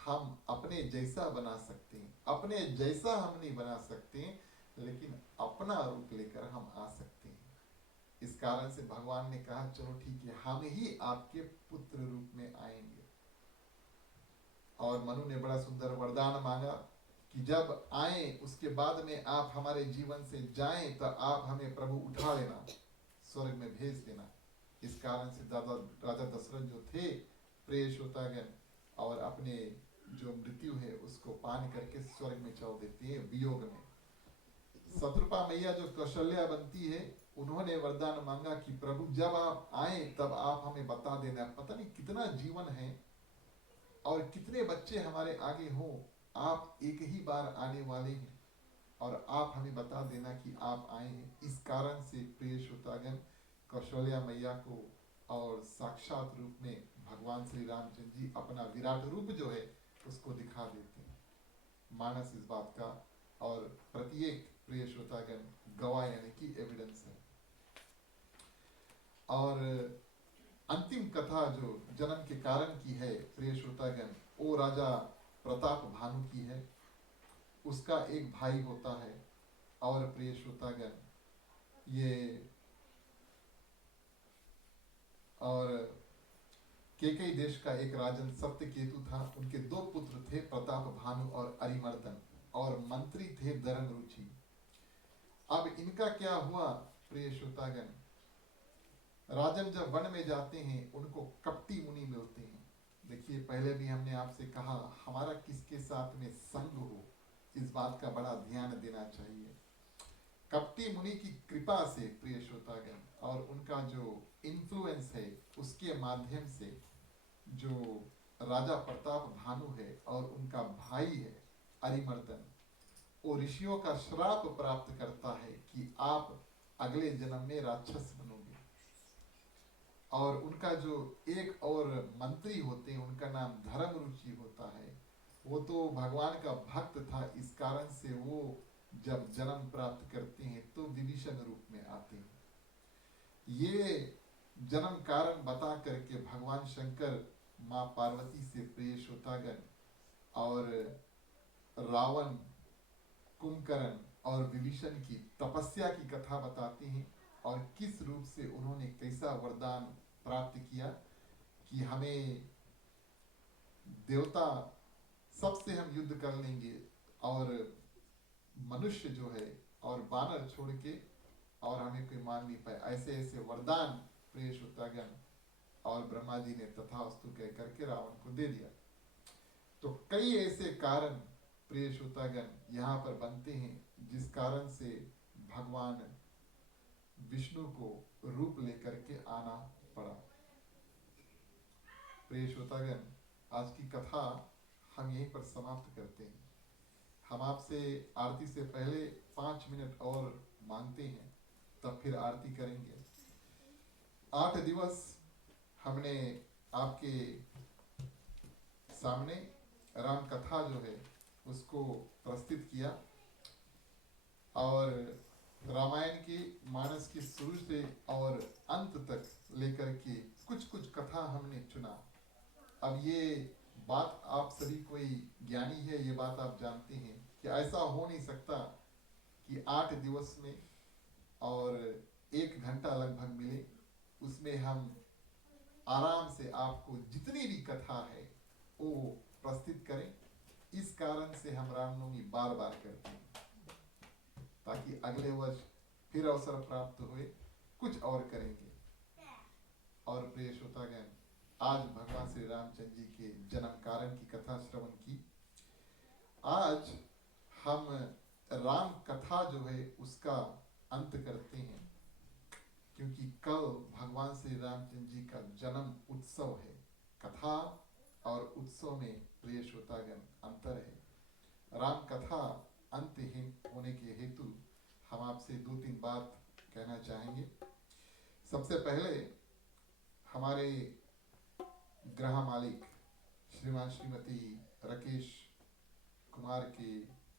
हम अपने जैसा बना सकते हैं। अपने जैसा हम नहीं बना सकते लेकिन अपना रूप लेकर हम आ सकते हैं। इस कारण से भगवान ने कहा चलो ठीक है हम ही आपके पुत्र रूप में आएंगे। और मनु ने बड़ा सुंदर वरदान मांगा कि जब आए उसके बाद में आप हमारे जीवन से जाएं तो आप हमें प्रभु उठा लेना, स्वर्ग में भेज देना। इस कारण से राजा दशरथ जो थे प्रिय श्रोतागण और अपने जो मृत्यु है उसको पान करके स्वर्ग में चल देती है वियोग में। शत्रुपा मैया जो कौशल्या बनती है उन्होंने वरदान मांगा कि प्रभु जब आप आए तब आप हमें बता देना, पता नहीं कितना जीवन है और कितने बच्चे हमारे आगे हो, आप एक ही बार आने वाले हैं और आप हमें बता देना कि आप आए हैं। इस कारण से प्रिय श्रोतागण कौशल्या मैया को और साक्षात रूप में भगवान श्री रामचंद्र जी अपना विराट रूप जो है उसको दिखा देते हैं। मानस इस बात का और प्रत्येक प्रिय श्रोतागण गवाह यानी कि एविडेंस है। और अंतिम कथा जो जन्म के कारण की है प्रिय श्रोतागण वो राजा प्रताप भानु की है। उसका एक भाई होता है और प्रिय श्रोतागण ये और केकई देश का एक राजन सत्यकेतु था, उनके 2 पुत्र थे प्रताप भानु और अरिमर्दन और मंत्री थे दरंग रुचि। अब इनका क्या हुआ प्रिय श्रोतागण, राजन जब वन में जाते हैं उनको कपटी मुनि मिलते हैं। देखिए पहले भी हमने आपसे कहा हमारा किसके साथ में संग हो इस बात का बड़ा ध्यान देना चाहिए। कपटी मुनि की कृपा से प्रिय श्रोतागण और उनका जो इन्फ्लुएंस है उसके माध्यम से जो राजा प्रताप भानु है और उनका भाई है अरिमर्दन वो ऋषियों का श्राप प्राप्त करता है कि आप अगले जन्म में राक्षस बनोगे। और उनका जो एक और मंत्री होते हैं उनका नाम धर्म रुचि होता है, वो तो भगवान का भक्त था। इस कारण से वो जब जन्म प्राप्त करते हैं तो विभीषण रूप में आते हैं। ये जन्म कारण बता करके भगवान शंकर माँ पार्वती से प्रिय श्रोतागण और रावण, कुंभकर्ण और विभीषण की तपस्या की कथा बताते हैं और किस रूप से उन्होंने कैसा वरदान प्राप्त किया कि हमें देवता सबसे हम युद्ध कर लेंगे और मनुष्य जो है और बानर छोड़ के और हमें कोई मार नहीं पाए, ऐसे ऐसे वरदान प्रिय श्रोतागण और ब्रह्मा जी ने तथास्तु कह करके रावण को दे दिया। तो कई ऐसे कारण प्रिय श्रोतागण यहाँ पर बनते हैं जिस कारण से भगवान विष्णु को रूप लेकर के आना पड़ा। प्रिय श्रोतागण, आज की कथा हम यहीं पर समाप्त करते हैं। हम आपसे आरती से पहले 5 मिनट और मांगते हैं, तब फिर आरती करेंगे। 8 दिवस हमने आपके सामने राम कथा जो है उसको प्रस्तुत किया और रामायण की मानस की शुरू से और अंत तक लेकर के कुछ कुछ कथा हमने चुना। अब ये बात आप सभी कोई ज्ञानी है, ये बात आप जानते हैं कि ऐसा हो नहीं सकता कि 8 दिवस में और 1 घंटा लगभग मिले, उसमें हम आराम से आपको जितनी भी कथा है वो प्रस्तुत करें। इस कारण से हम रामनवमी बार बार करते हैं ताकि अगले वर्ष फिर अवसर प्राप्त हुए कुछ और करेंगे। और प्रिय श्रोतागण, आज भगवान श्री रामचंद्र जी के जन्म कारण की कथा श्रवण की। आज हम राम कथा जो है उसका अंत करते हैं, क्योंकि कल भगवान श्री रामचंद्र जी का जन्म उत्सव है। कथा और उत्सव में प्रिय श्रोतागण अंतर है। राम कथा अंतहीन होने के हेतु हम आपसे 2-3 बात कहना चाहेंगे। सबसे पहले हमारे गृह मालिक श्रीमान श्रीमती राकेश कुमार के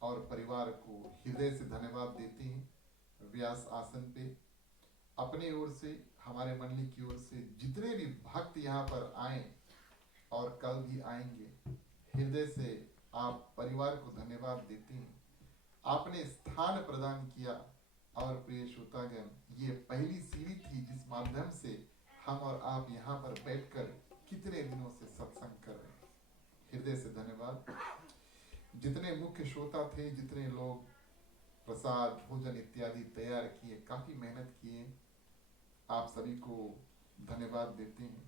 और परिवार को हृदय से धन्यवाद देते हैं। व्यास आसन पे अपने ओर से, हमारे मंडली की ओर से जितने भी भक्त यहाँ पर आए और कल भी आएंगे, हृदय से आप परिवार को धन्यवाद देते हैं। आपने स्थान प्रदान किया और प्रिय श्रोतागण, ये पहली सीढ़ी थी जिस माध्यम से हम और आप यहाँ पर बैठकर कितने दिनों से सत्संग कर रहे हैं। हृदय से धन्यवाद। जितने मुख्य श्रोता थे, जितने लोग प्रसाद भोजन इत्यादि तैयार किए, काफी मेहनत किए, आप सभी को धन्यवाद देते हैं।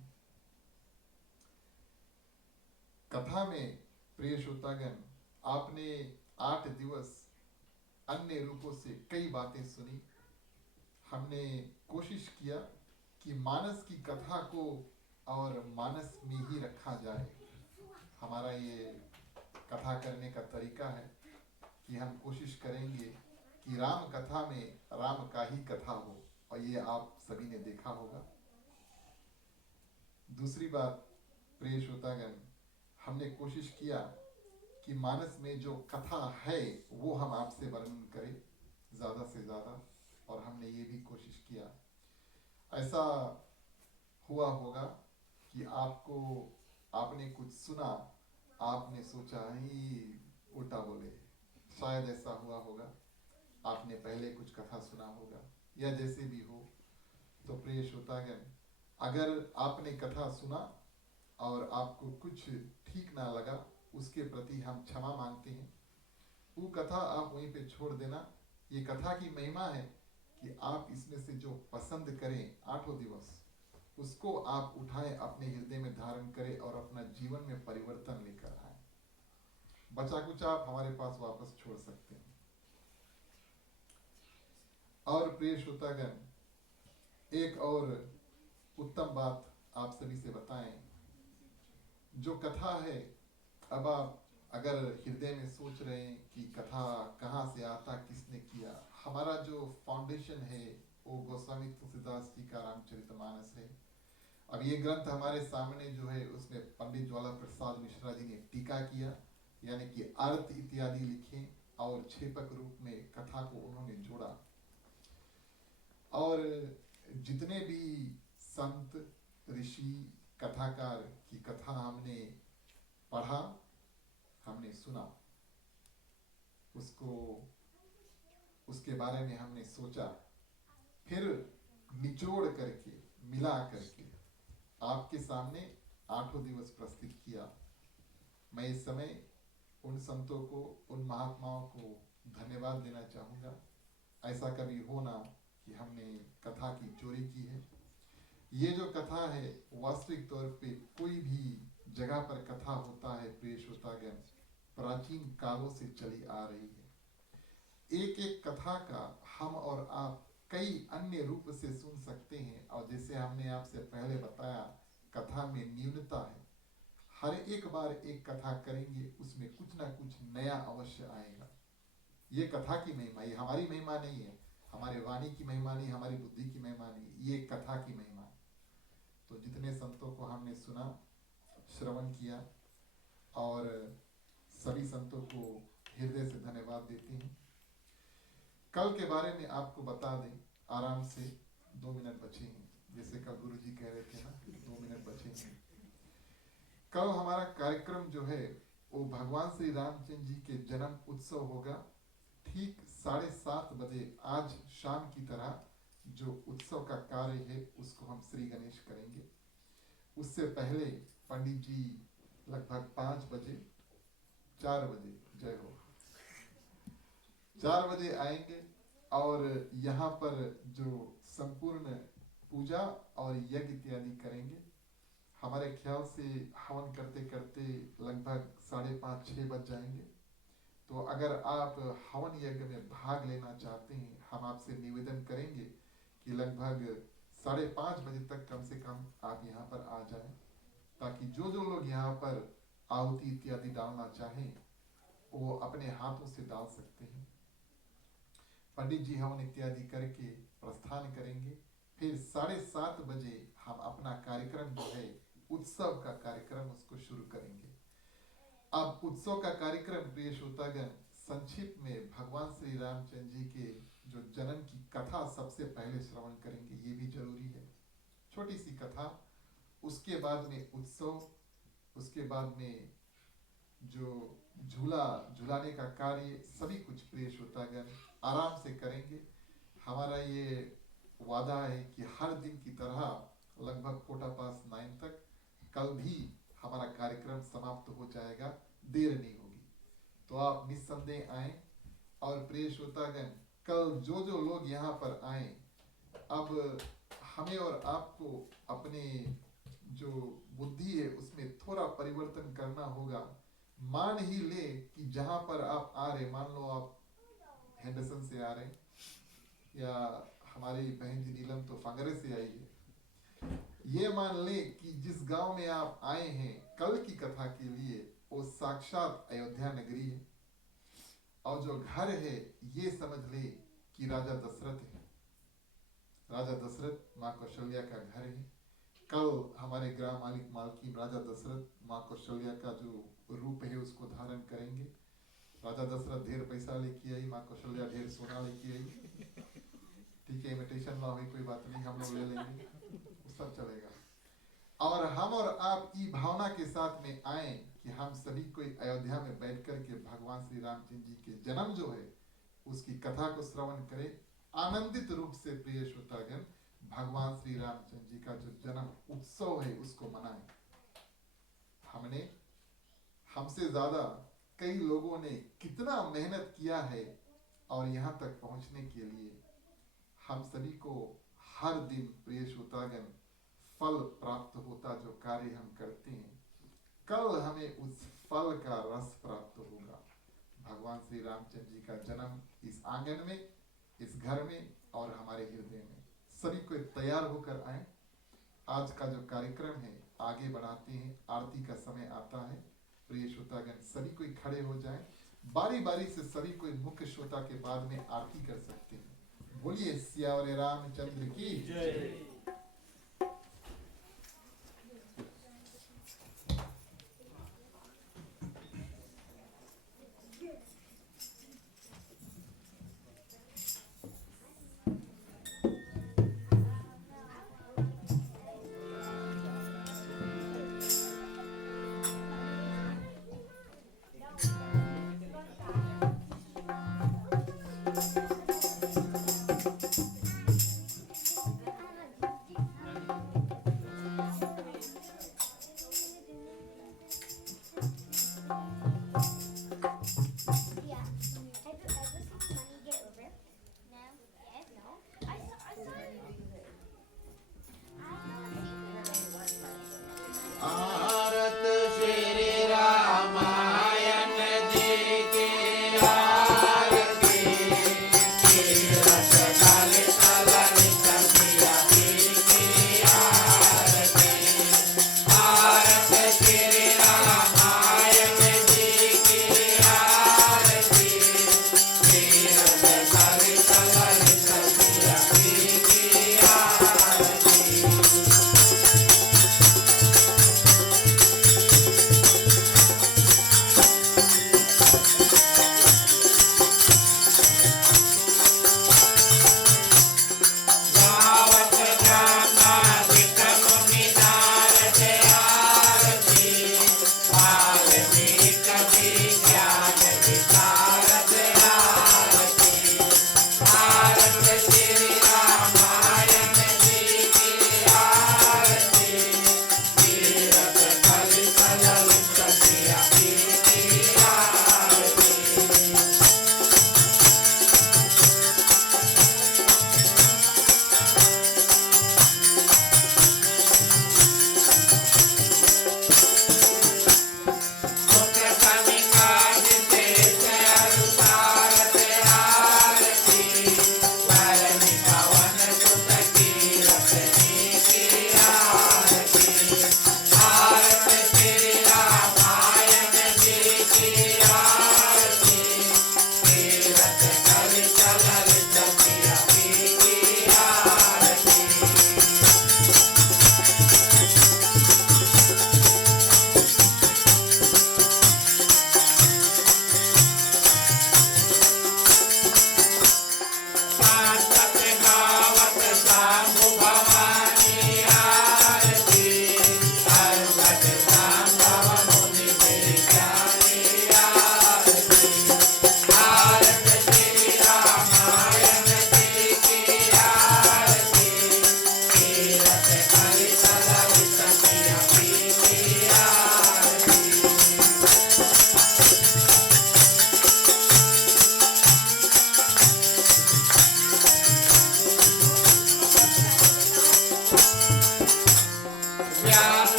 कथा में प्रिय श्रोतागण, आपने 8 दिवस अन्य रूपों से कई बातें सुनी। हमने कोशिश किया कि मानस की कथा को और मानस में ही रखा जाए। हमारा ये कथा करने का तरीका है कि हम कोशिश करेंगे कि राम कथा में राम का ही कथा हो, और ये आप सभी ने देखा होगा। दूसरी बात प्रिय श्रोतागण, हमने कोशिश किया कि मानस में जो कथा है वो हम आपसे वर्णन करें ज़्यादा से ज़्यादा, और हमने ये भी कोशिश किया। ऐसा हुआ होगा कि आपने कुछ सुना, आपने सोचा ही उल्टा बोले, शायद ऐसा हुआ होगा। आपने पहले कुछ कथा सुना होगा या जैसे भी हो। तो प्रिय श्रोतागण, अगर आपने कथा सुना और आपको कुछ ठीक ना लगा, उसके प्रति हम क्षमा मांगते हैं। वो कथा आप वहीं पे छोड़ देना। ये कथा की महिमा है कि आप इसमें से जो पसंद करें 8 दिवस, उसको आप उठाएं, अपने हृदय में धारण करें और अपना जीवन में परिवर्तन लेकर आए। बचा कुछ आप हमारे पास वापस छोड़ सकते हैं। और प्रिय श्रोतागण, एक और उत्तम बात आप सभी से बताएं। जो कथा है, अब आप अगर हृदय में सोच रहे हैं कि कथा कहाँ से आता, किसने किया, हमारा जो फाउंडेशन है वो गोस्वामी तुलसीदास जी का रामचरितमानस है। अब ये ग्रंथ हमारे सामने जो है उसमें पंडित ज्वाला प्रसाद मिश्रा जी ने टीका किया, यानी कि अर्थ इत्यादि लिखे और छेपक रूप में कथा को उन्होंने जोड़ा। और जितने भी संत ऋषि कथाकार की कथा हमने पढ़ा, हमने सुना, उसके बारे में हमने सोचा, फिर निचोड़ करके मिला करके आपके सामने 8 दिवस प्रस्तुत किया। मैं इस समय उन संतों को, उन महात्माओं को धन्यवाद देना चाहूँगा। ऐसा कभी हो ना कि हमने कथा की चोरी की है। ये जो कथा है वास्तविक तौर पे कोई भी जगह पर कथा होता है प्रिय श्रोतागण, प्राचीन कालों से चली आ रही है। एक एक कथा का हम और आप कई अन्य रूप से सुन सकते हैं। और जैसे हमने आपसे पहले बताया, कथा में न्यूनता है। हर एक बार एक कथा करेंगे उसमें कुछ ना कुछ नया अवश्य आएगा। ये कथा की महिमा, ये हमारी महिमा नहीं है, हमारे वाणी की महिमा नहीं, हमारी बुद्धि की महिमा नहीं, ये कथा की महिमा है। तो जितने संतों को हमने सुना, श्रवण किया, और सभी संतों को हृदय से धन्यवाद देते हैं। कल के बारे में आपको बता दें, आराम से 2 मिनट बचे हैं, जैसे कल गुरु जी कह रहे थे ना 2 मिनट बचे हैं। कल हमारा कार्यक्रम जो है वो भगवान श्री रामचंद्र जी के जन्म उत्सव होगा। ठीक 7:30 बजे आज शाम की तरह जो उत्सव का कार्य है उसको हम श्री गणेश करेंगे। उससे पहले पंडित जी लगभग 5 बजे 4 बजे, जय हो, 4 बजे आएंगे और यहाँ पर जो संपूर्ण पूजा और यज्ञ इत्यादि करेंगे। हमारे ख्याल से हवन करते करते लगभग 5:30-6 बज जाएंगे। तो अगर आप हवन यज्ञ में भाग लेना चाहते हैं, हम आपसे निवेदन करेंगे कि लगभग 5:30 बजे तक कम से कम आप यहाँ पर आ जाएं, ताकि जो जो लोग यहाँ पर आहुति इत्यादि डालना चाहें वो अपने हाथों से डाल सकते हैं। पंडित जी हवन इत्यादि करके प्रस्थान करेंगे। फिर 7:30 बजे हम अपना कार्यक्रम जो है उत्सव का कार्यक्रम उसको शुरू करेंगे। अब उत्सव का कार्यक्रम प्रिय श्रोतागण, संक्षिप्त में भगवान श्री रामचंद्र जी के जो जन्म की कथा सबसे पहले श्रवण करेंगे, ये भी जरूरी है। छोटी सी कथा, उसके बाद में उत्सव, उसके बाद में जो झूलाने का कार्य, सभी कुछ प्रिय श्रोतागण आराम से करेंगे। हमारा ये वादा है कि हर दिन की तरह लगभग 9:15 तक कल भी हमारा कार्यक्रम समाप्त हो जाएगा, देर नहीं होगी। तो आप निस्संदेह आए। और प्रिय श्रोतागण, कल जो जो लोग यहाँ पर आए, अब हमें और आपको अपने जो बुद्धि है उसमें थोड़ा परिवर्तन करना होगा। मान ही ले कि जहाँ पर आप आ रहे, मान लो आप हेंडरसन से आ रहे हैं, या हमारी बहन जी नीलम तो फंगरे से आई है, ये मान ले कि जिस गांव में आप आए हैं कल की कथा के लिए, वो साक्षात अयोध्या नगरी है। और जो घर है ये समझ ले कि राजा दशरथ है। राजा दशरथ माँ कौशल्या का घर है। कल हमारे ग्राम मालिक मालकिन राजा दशरथ माँ कौशल्या का जो रूप है उसको धारण करेंगे। राजा दशरथ ढेर पैसा लेके आई, माँ कौशल्या ढेर सोना लेके आई। ठीक है, इमिटेशन ना हुई कोई बात नहीं, हम लोग ले लेंगे, सब चलेगा। और हम और आप ई भावना के साथ में आए कि हम सभी कोई अयोध्या में बैठ कर के भगवान श्री रामचंद्र जी के जन्म जो है उसकी कथा को श्रवण करें आनंदित रूप से। प्रिय श्रोतागण, भगवान श्री रामचंद्र जी का जो जन्म उत्सव है उसको मनाएं। हमसे ज्यादा कई लोगों ने कितना मेहनत किया है और यहाँ तक पहुँचने के लिए हम सभी को हर दिन प्रिय श्रोतागण फल प्राप्त होता जो कार्य हम करते हैं। कल हमें उस फल का रस प्राप्त होगा। भगवान श्री रामचंद्र जी का जन्म इस आंगन में, इस घर में और हमारे हृदय में। सभी को तैयार होकर आए। आज का जो कार्यक्रम है आगे बढ़ाते हैं। आरती का समय आता है। प्रिय श्रोतागण, सभी कोई खड़े हो जाएं। बारी बारी से सभी कोई मुख्य श्रोता के बाद में आरती कर सकते हैं। बोलिए सियावर रामचंद्र की जय।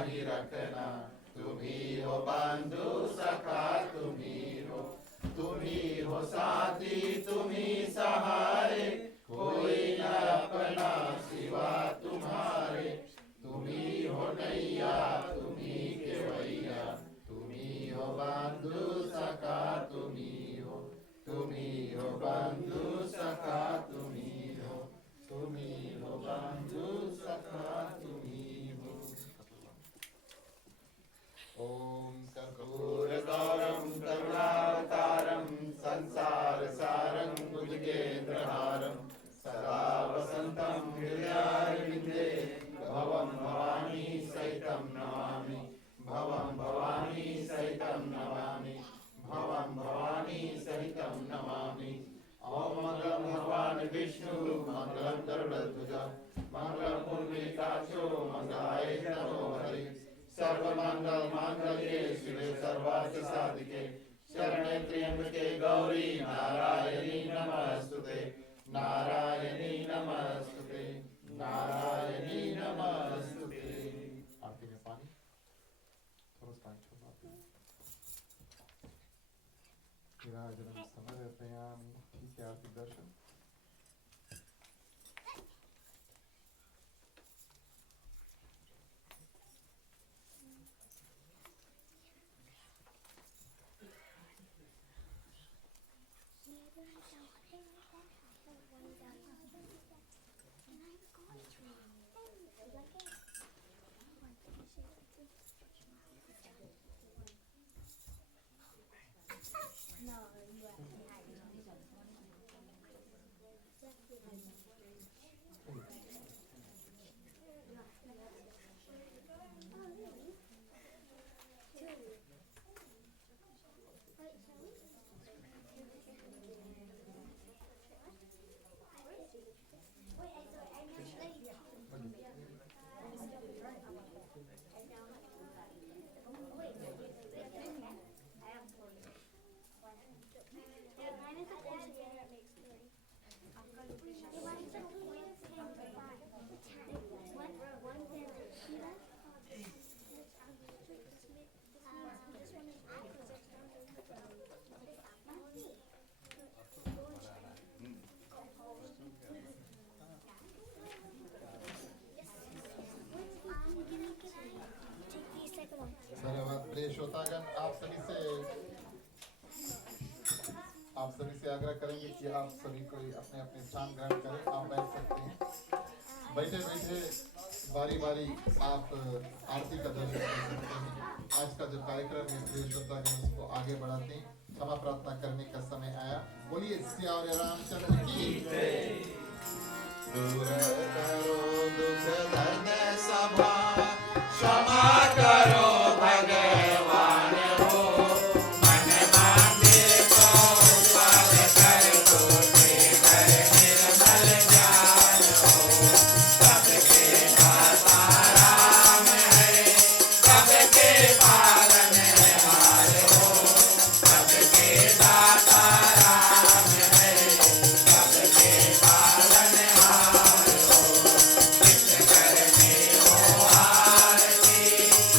ही रखना। तुम्ही हो बंधु सखा, तुम्ही हो साथी, तुम्ही सहारे, कोई न अपना सिवा तुम्हारे। तुम्ही हो नैया, तुम्ही केवैया, तुम्ही हो बंधु सखा, तुम्ही हो बंधु सखा, तुम्ही हो बंधु सखा, तुम्ही हो। ओम कर्पूर गौरम करुणावतारम संसार सारं भुजगेन्द्रहारं सदा वसंतं हृदयारविन्दे भवं भवानी सहितं नमामि। भवं भवानी सहितं नमामि। भवं भवानी सहितं नमामि। ओम मंगलम भगवान विष्णु मंगलम गरुड़ध्वज मंगलम पुंडरीकाक्षो मंगलाय तनो हरि। सर्वमंगल मांगल्ये शिवे सर्वार्थ साधिके शरण्ये त्र्यंबके गौरी नारायणी नमस्तुते। नारायणी नमस्तुते। नारायणी नमस्तुते। आरती में पानी थोड़ा सा पानी छोड़ना आप विराजनम समर्पयामि। ठीक है, आरती दर्शन। श्रोतागण, आप सभी से आग्रह करेंगे कि आप सभी को अपने अपने स्थान ग्रहण करें। आप बैठ सकते हैं। बैठे बैठे बारी बारी आप आरती का दर्शन कर सकते हैं। आज का जो कार्यक्रम है प्रिय श्रोतागण, उसको आगे बढ़ाते हैं। क्षमा प्रार्थना करने का समय आया। बोलिए सियावर रामचंद्र की जय। दूर करो दुख दर्द सभा, क्षमा करो भगवान हो। मन मांगे तो उत्पल कर दो, देकर निर्मल ज्ञान हो। सबके दाता राम है, सबके पालनहार हो। सबके दाता राम है, सबके पालनहार हो। नित्य करने हो आरती,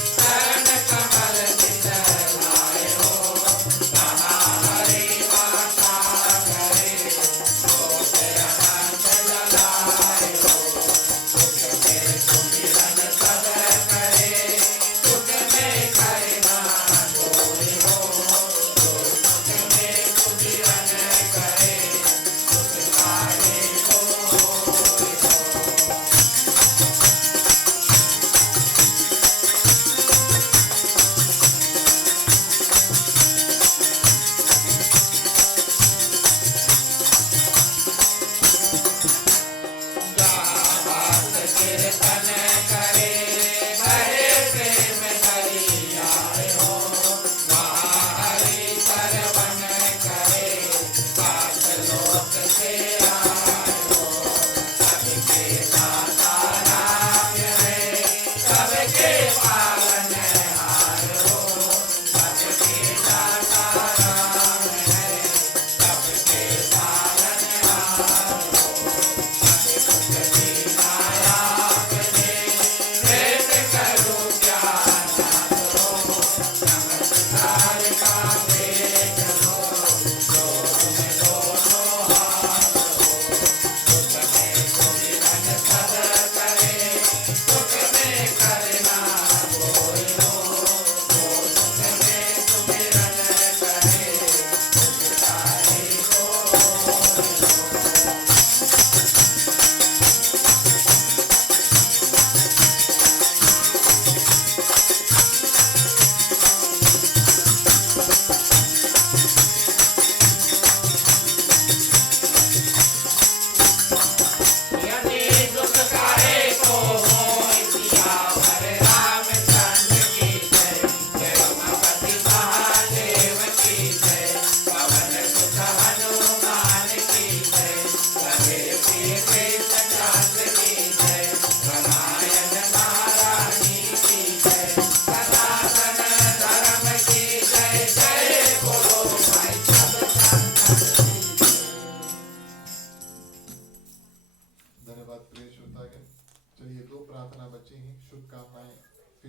शरण कमल दिखलाए हो। कहा हरि वाचा करे, लोक अनंत जलाए हो। सुख में सुमिरन सब करे, दुख में करे ना कोई हो। सुख में सुमिरन करे, दुख काहे कोई हो। बात कीर्तन करे, बड़े प्रेम दरिया हो। वहाँ हरि सरवन करे, पास लोक से आए हो। सबके दाता राम है, सबके पालनहार हो। सबके दाता राम है, सबके पालनहार हो। भेंट करूं क्या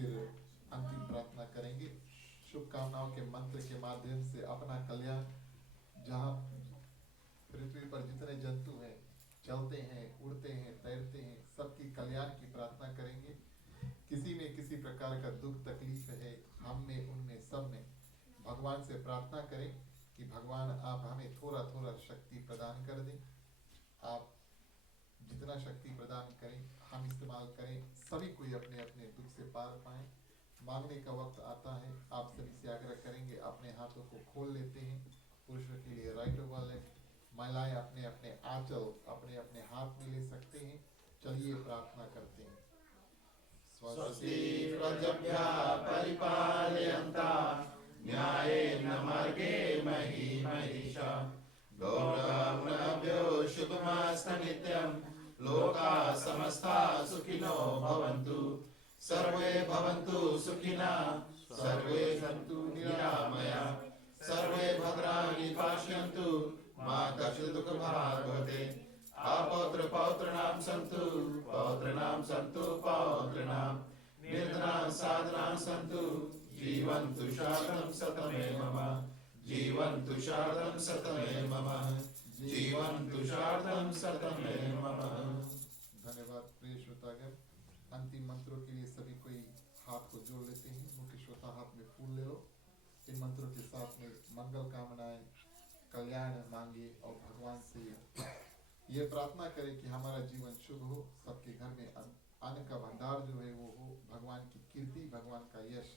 फिर अंतिम प्रार्थना करेंगे। शुभकामनाओं के मंत्र के माध्यम से अपना कल्याण, जहाँ पृथ्वी पर जितने जंतु हैं, चलते हैं, उड़ते हैं, तैरते हैं, सबकी कल्याण की प्रार्थना करेंगे। किसी में किसी प्रकार का दुख तकलीफ है, हम में उनमें सब में भगवान से प्रार्थना करें कि भगवान आप हमें थोड़ा थोड़ा शक्ति प्रदान कर दें। आप जितना शक्ति प्रदान करें हम इस्तेमाल करें, सभी कोई अपने अपने दुख से पार पाएं। मांगने का वक्त आता है, आप सभी से आग्रह करेंगे अपने हाथों को खोल लेते हैं। पुरुषों के लिए राइट ओवर लेफ्ट, महिलाएं अपने अपने आंचल अपने अपने हाथ में ले सकते हैं। चलिए प्रार्थना करते हैं। स्वस्ति प्रजभ्यः परिपालयन्ताम् न्यायेन मार्गेण महीं महिषाः गौरवाभ्यो शुभमस्तु नित्यं। लोकाः समस्ताः सुखिनो भवन्तु, सर्वे भवन्तु सुखिनः, सर्वे सन्तु निरामयाः, सर्वे भद्राणि पश्यन्तु, मा कश्चित् दुःखभाग् भवेत्। अपौत्र पौत्राणां सन्तु, पौत्राणां सन्तु पौत्राणां, निर्धनाः साधनाः सन्तु, जीवन्तु शान्तं शतमेव मम, जीवन्तु शान्तं शतमेव मम, जीवन्तु शान्तं शतमेव मम। धन्यवाद प्रिय श्रोतागण। अंतिम मंत्रों के लिए सभी कोई हाथ को जोड़ लेते हैं। मुख्य श्रोता हाथ में फूल ले लो। इन मंत्रों के साथ में मंगल कामनाएं, कल्याण मांगे और भगवान से ये प्रार्थना करें कि हमारा जीवन शुभ हो, सबके घर में अन्न का भंडार जो है वो हो, भगवान की कीर्ति, भगवान का यश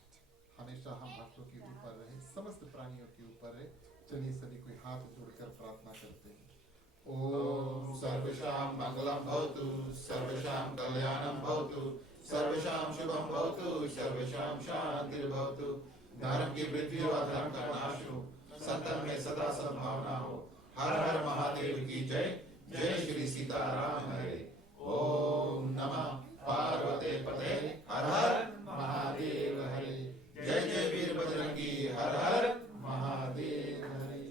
हमेशा हम भक्तों के ऊपर रहे, समस्त प्राणियों के ऊपर रहे। चलिए सभी कोई हाथ जोड़कर प्रार्थना करते हैं। ओम सर्वेषां मंगलं भवतु, सर्वेषां कल्याणं भवतु, सर्वेषां शुभं भवतु, सर्वेषां शान्तिर्भवतु। धर्म की वृद्धि और अधर्म का नाश हो, संतन में सदा सद्भावना हो। हर हर महादेव की जय। जय श्री सीताराम हरे। ओम नमः पार्वते पते, हर हर महादेव हरे। जय जय वीर बजरंगी, हर हर महादेव हरे।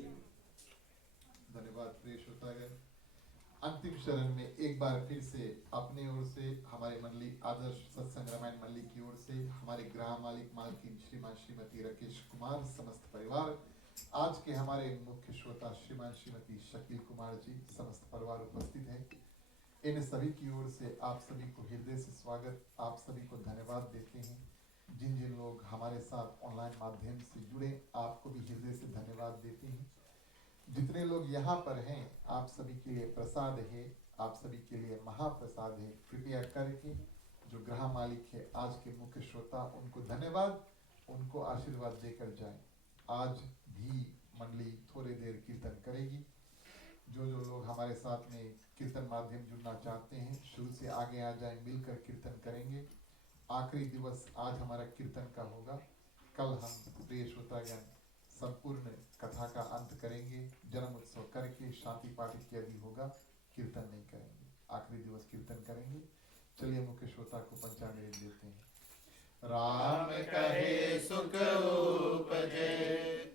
धन्यवाद प्रिय श्रोतागण। अंतिम शरण में एक बार फिर से अपने ओर से, हमारे मंडली आदर्श सत्संग रामायण मंडली की ओर से, हमारे गृह मालिक मालकिन श्रीमान श्रीमती राकेश कुमार, समस्त परिवार, आज के हमारे मुख्य श्रोता श्रीमान श्रीमती शकील कुमार जी, समस्त परिवार उपस्थित है। इन सभी की ओर से आप सभी को हृदय से स्वागत, आप सभी को धन्यवाद देते हैं। जिन जिन लोग हमारे साथ ऑनलाइन माध्यम से जुड़े, आपको भी हृदय से धन्यवाद देते हैं। जितने लोग यहाँ पर हैं, आप सभी के लिए प्रसाद है, आप सभी के लिए महाप्रसाद है। कृपया करके जो गृह मालिक है, आज के मुख्य श्रोता, उनको धन्यवाद, उनको आशीर्वाद देकर जाएं। आज भी मंडली थोड़ी देर कीर्तन करेगी। जो जो लोग हमारे साथ में कीर्तन माध्यम जुड़ना चाहते हैं, शुरू से आगे आ जाएं, मिलकर कीर्तन करेंगे। आखिरी दिवस आज हमारा कीर्तन का होगा। कल हम प्रिय श्रोतागण संपूर्ण कथा का अंत करेंगे, जन्म उत्सव करके शांति पाठ इत्यादि होगा, कीर्तन नहीं करेंगे। आखिरी दिवस कीर्तन करेंगे। चलिए मुख्य श्रोता को पंचामृत देते हैं। राम कहे सुख उपजे,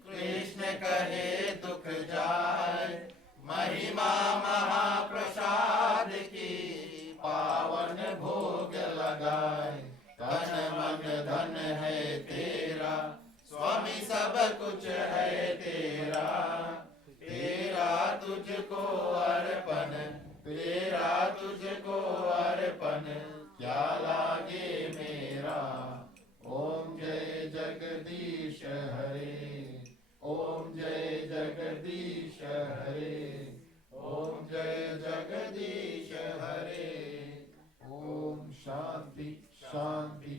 कृष्ण कहे दुख जाय, महिमा महाप्रसाद की पावन भोग लगाए। तन मन धन है तेरा, स्वामी सब कुछ है तेरा, तेरा तुझको अर्पण, तेरा तुझको अर्पण, क्या लागे मेरा। ओम जय जगदीश हरे, ओम जय जगदीश हरे, ओम जय जगदीश हरे। ओम शांति शांति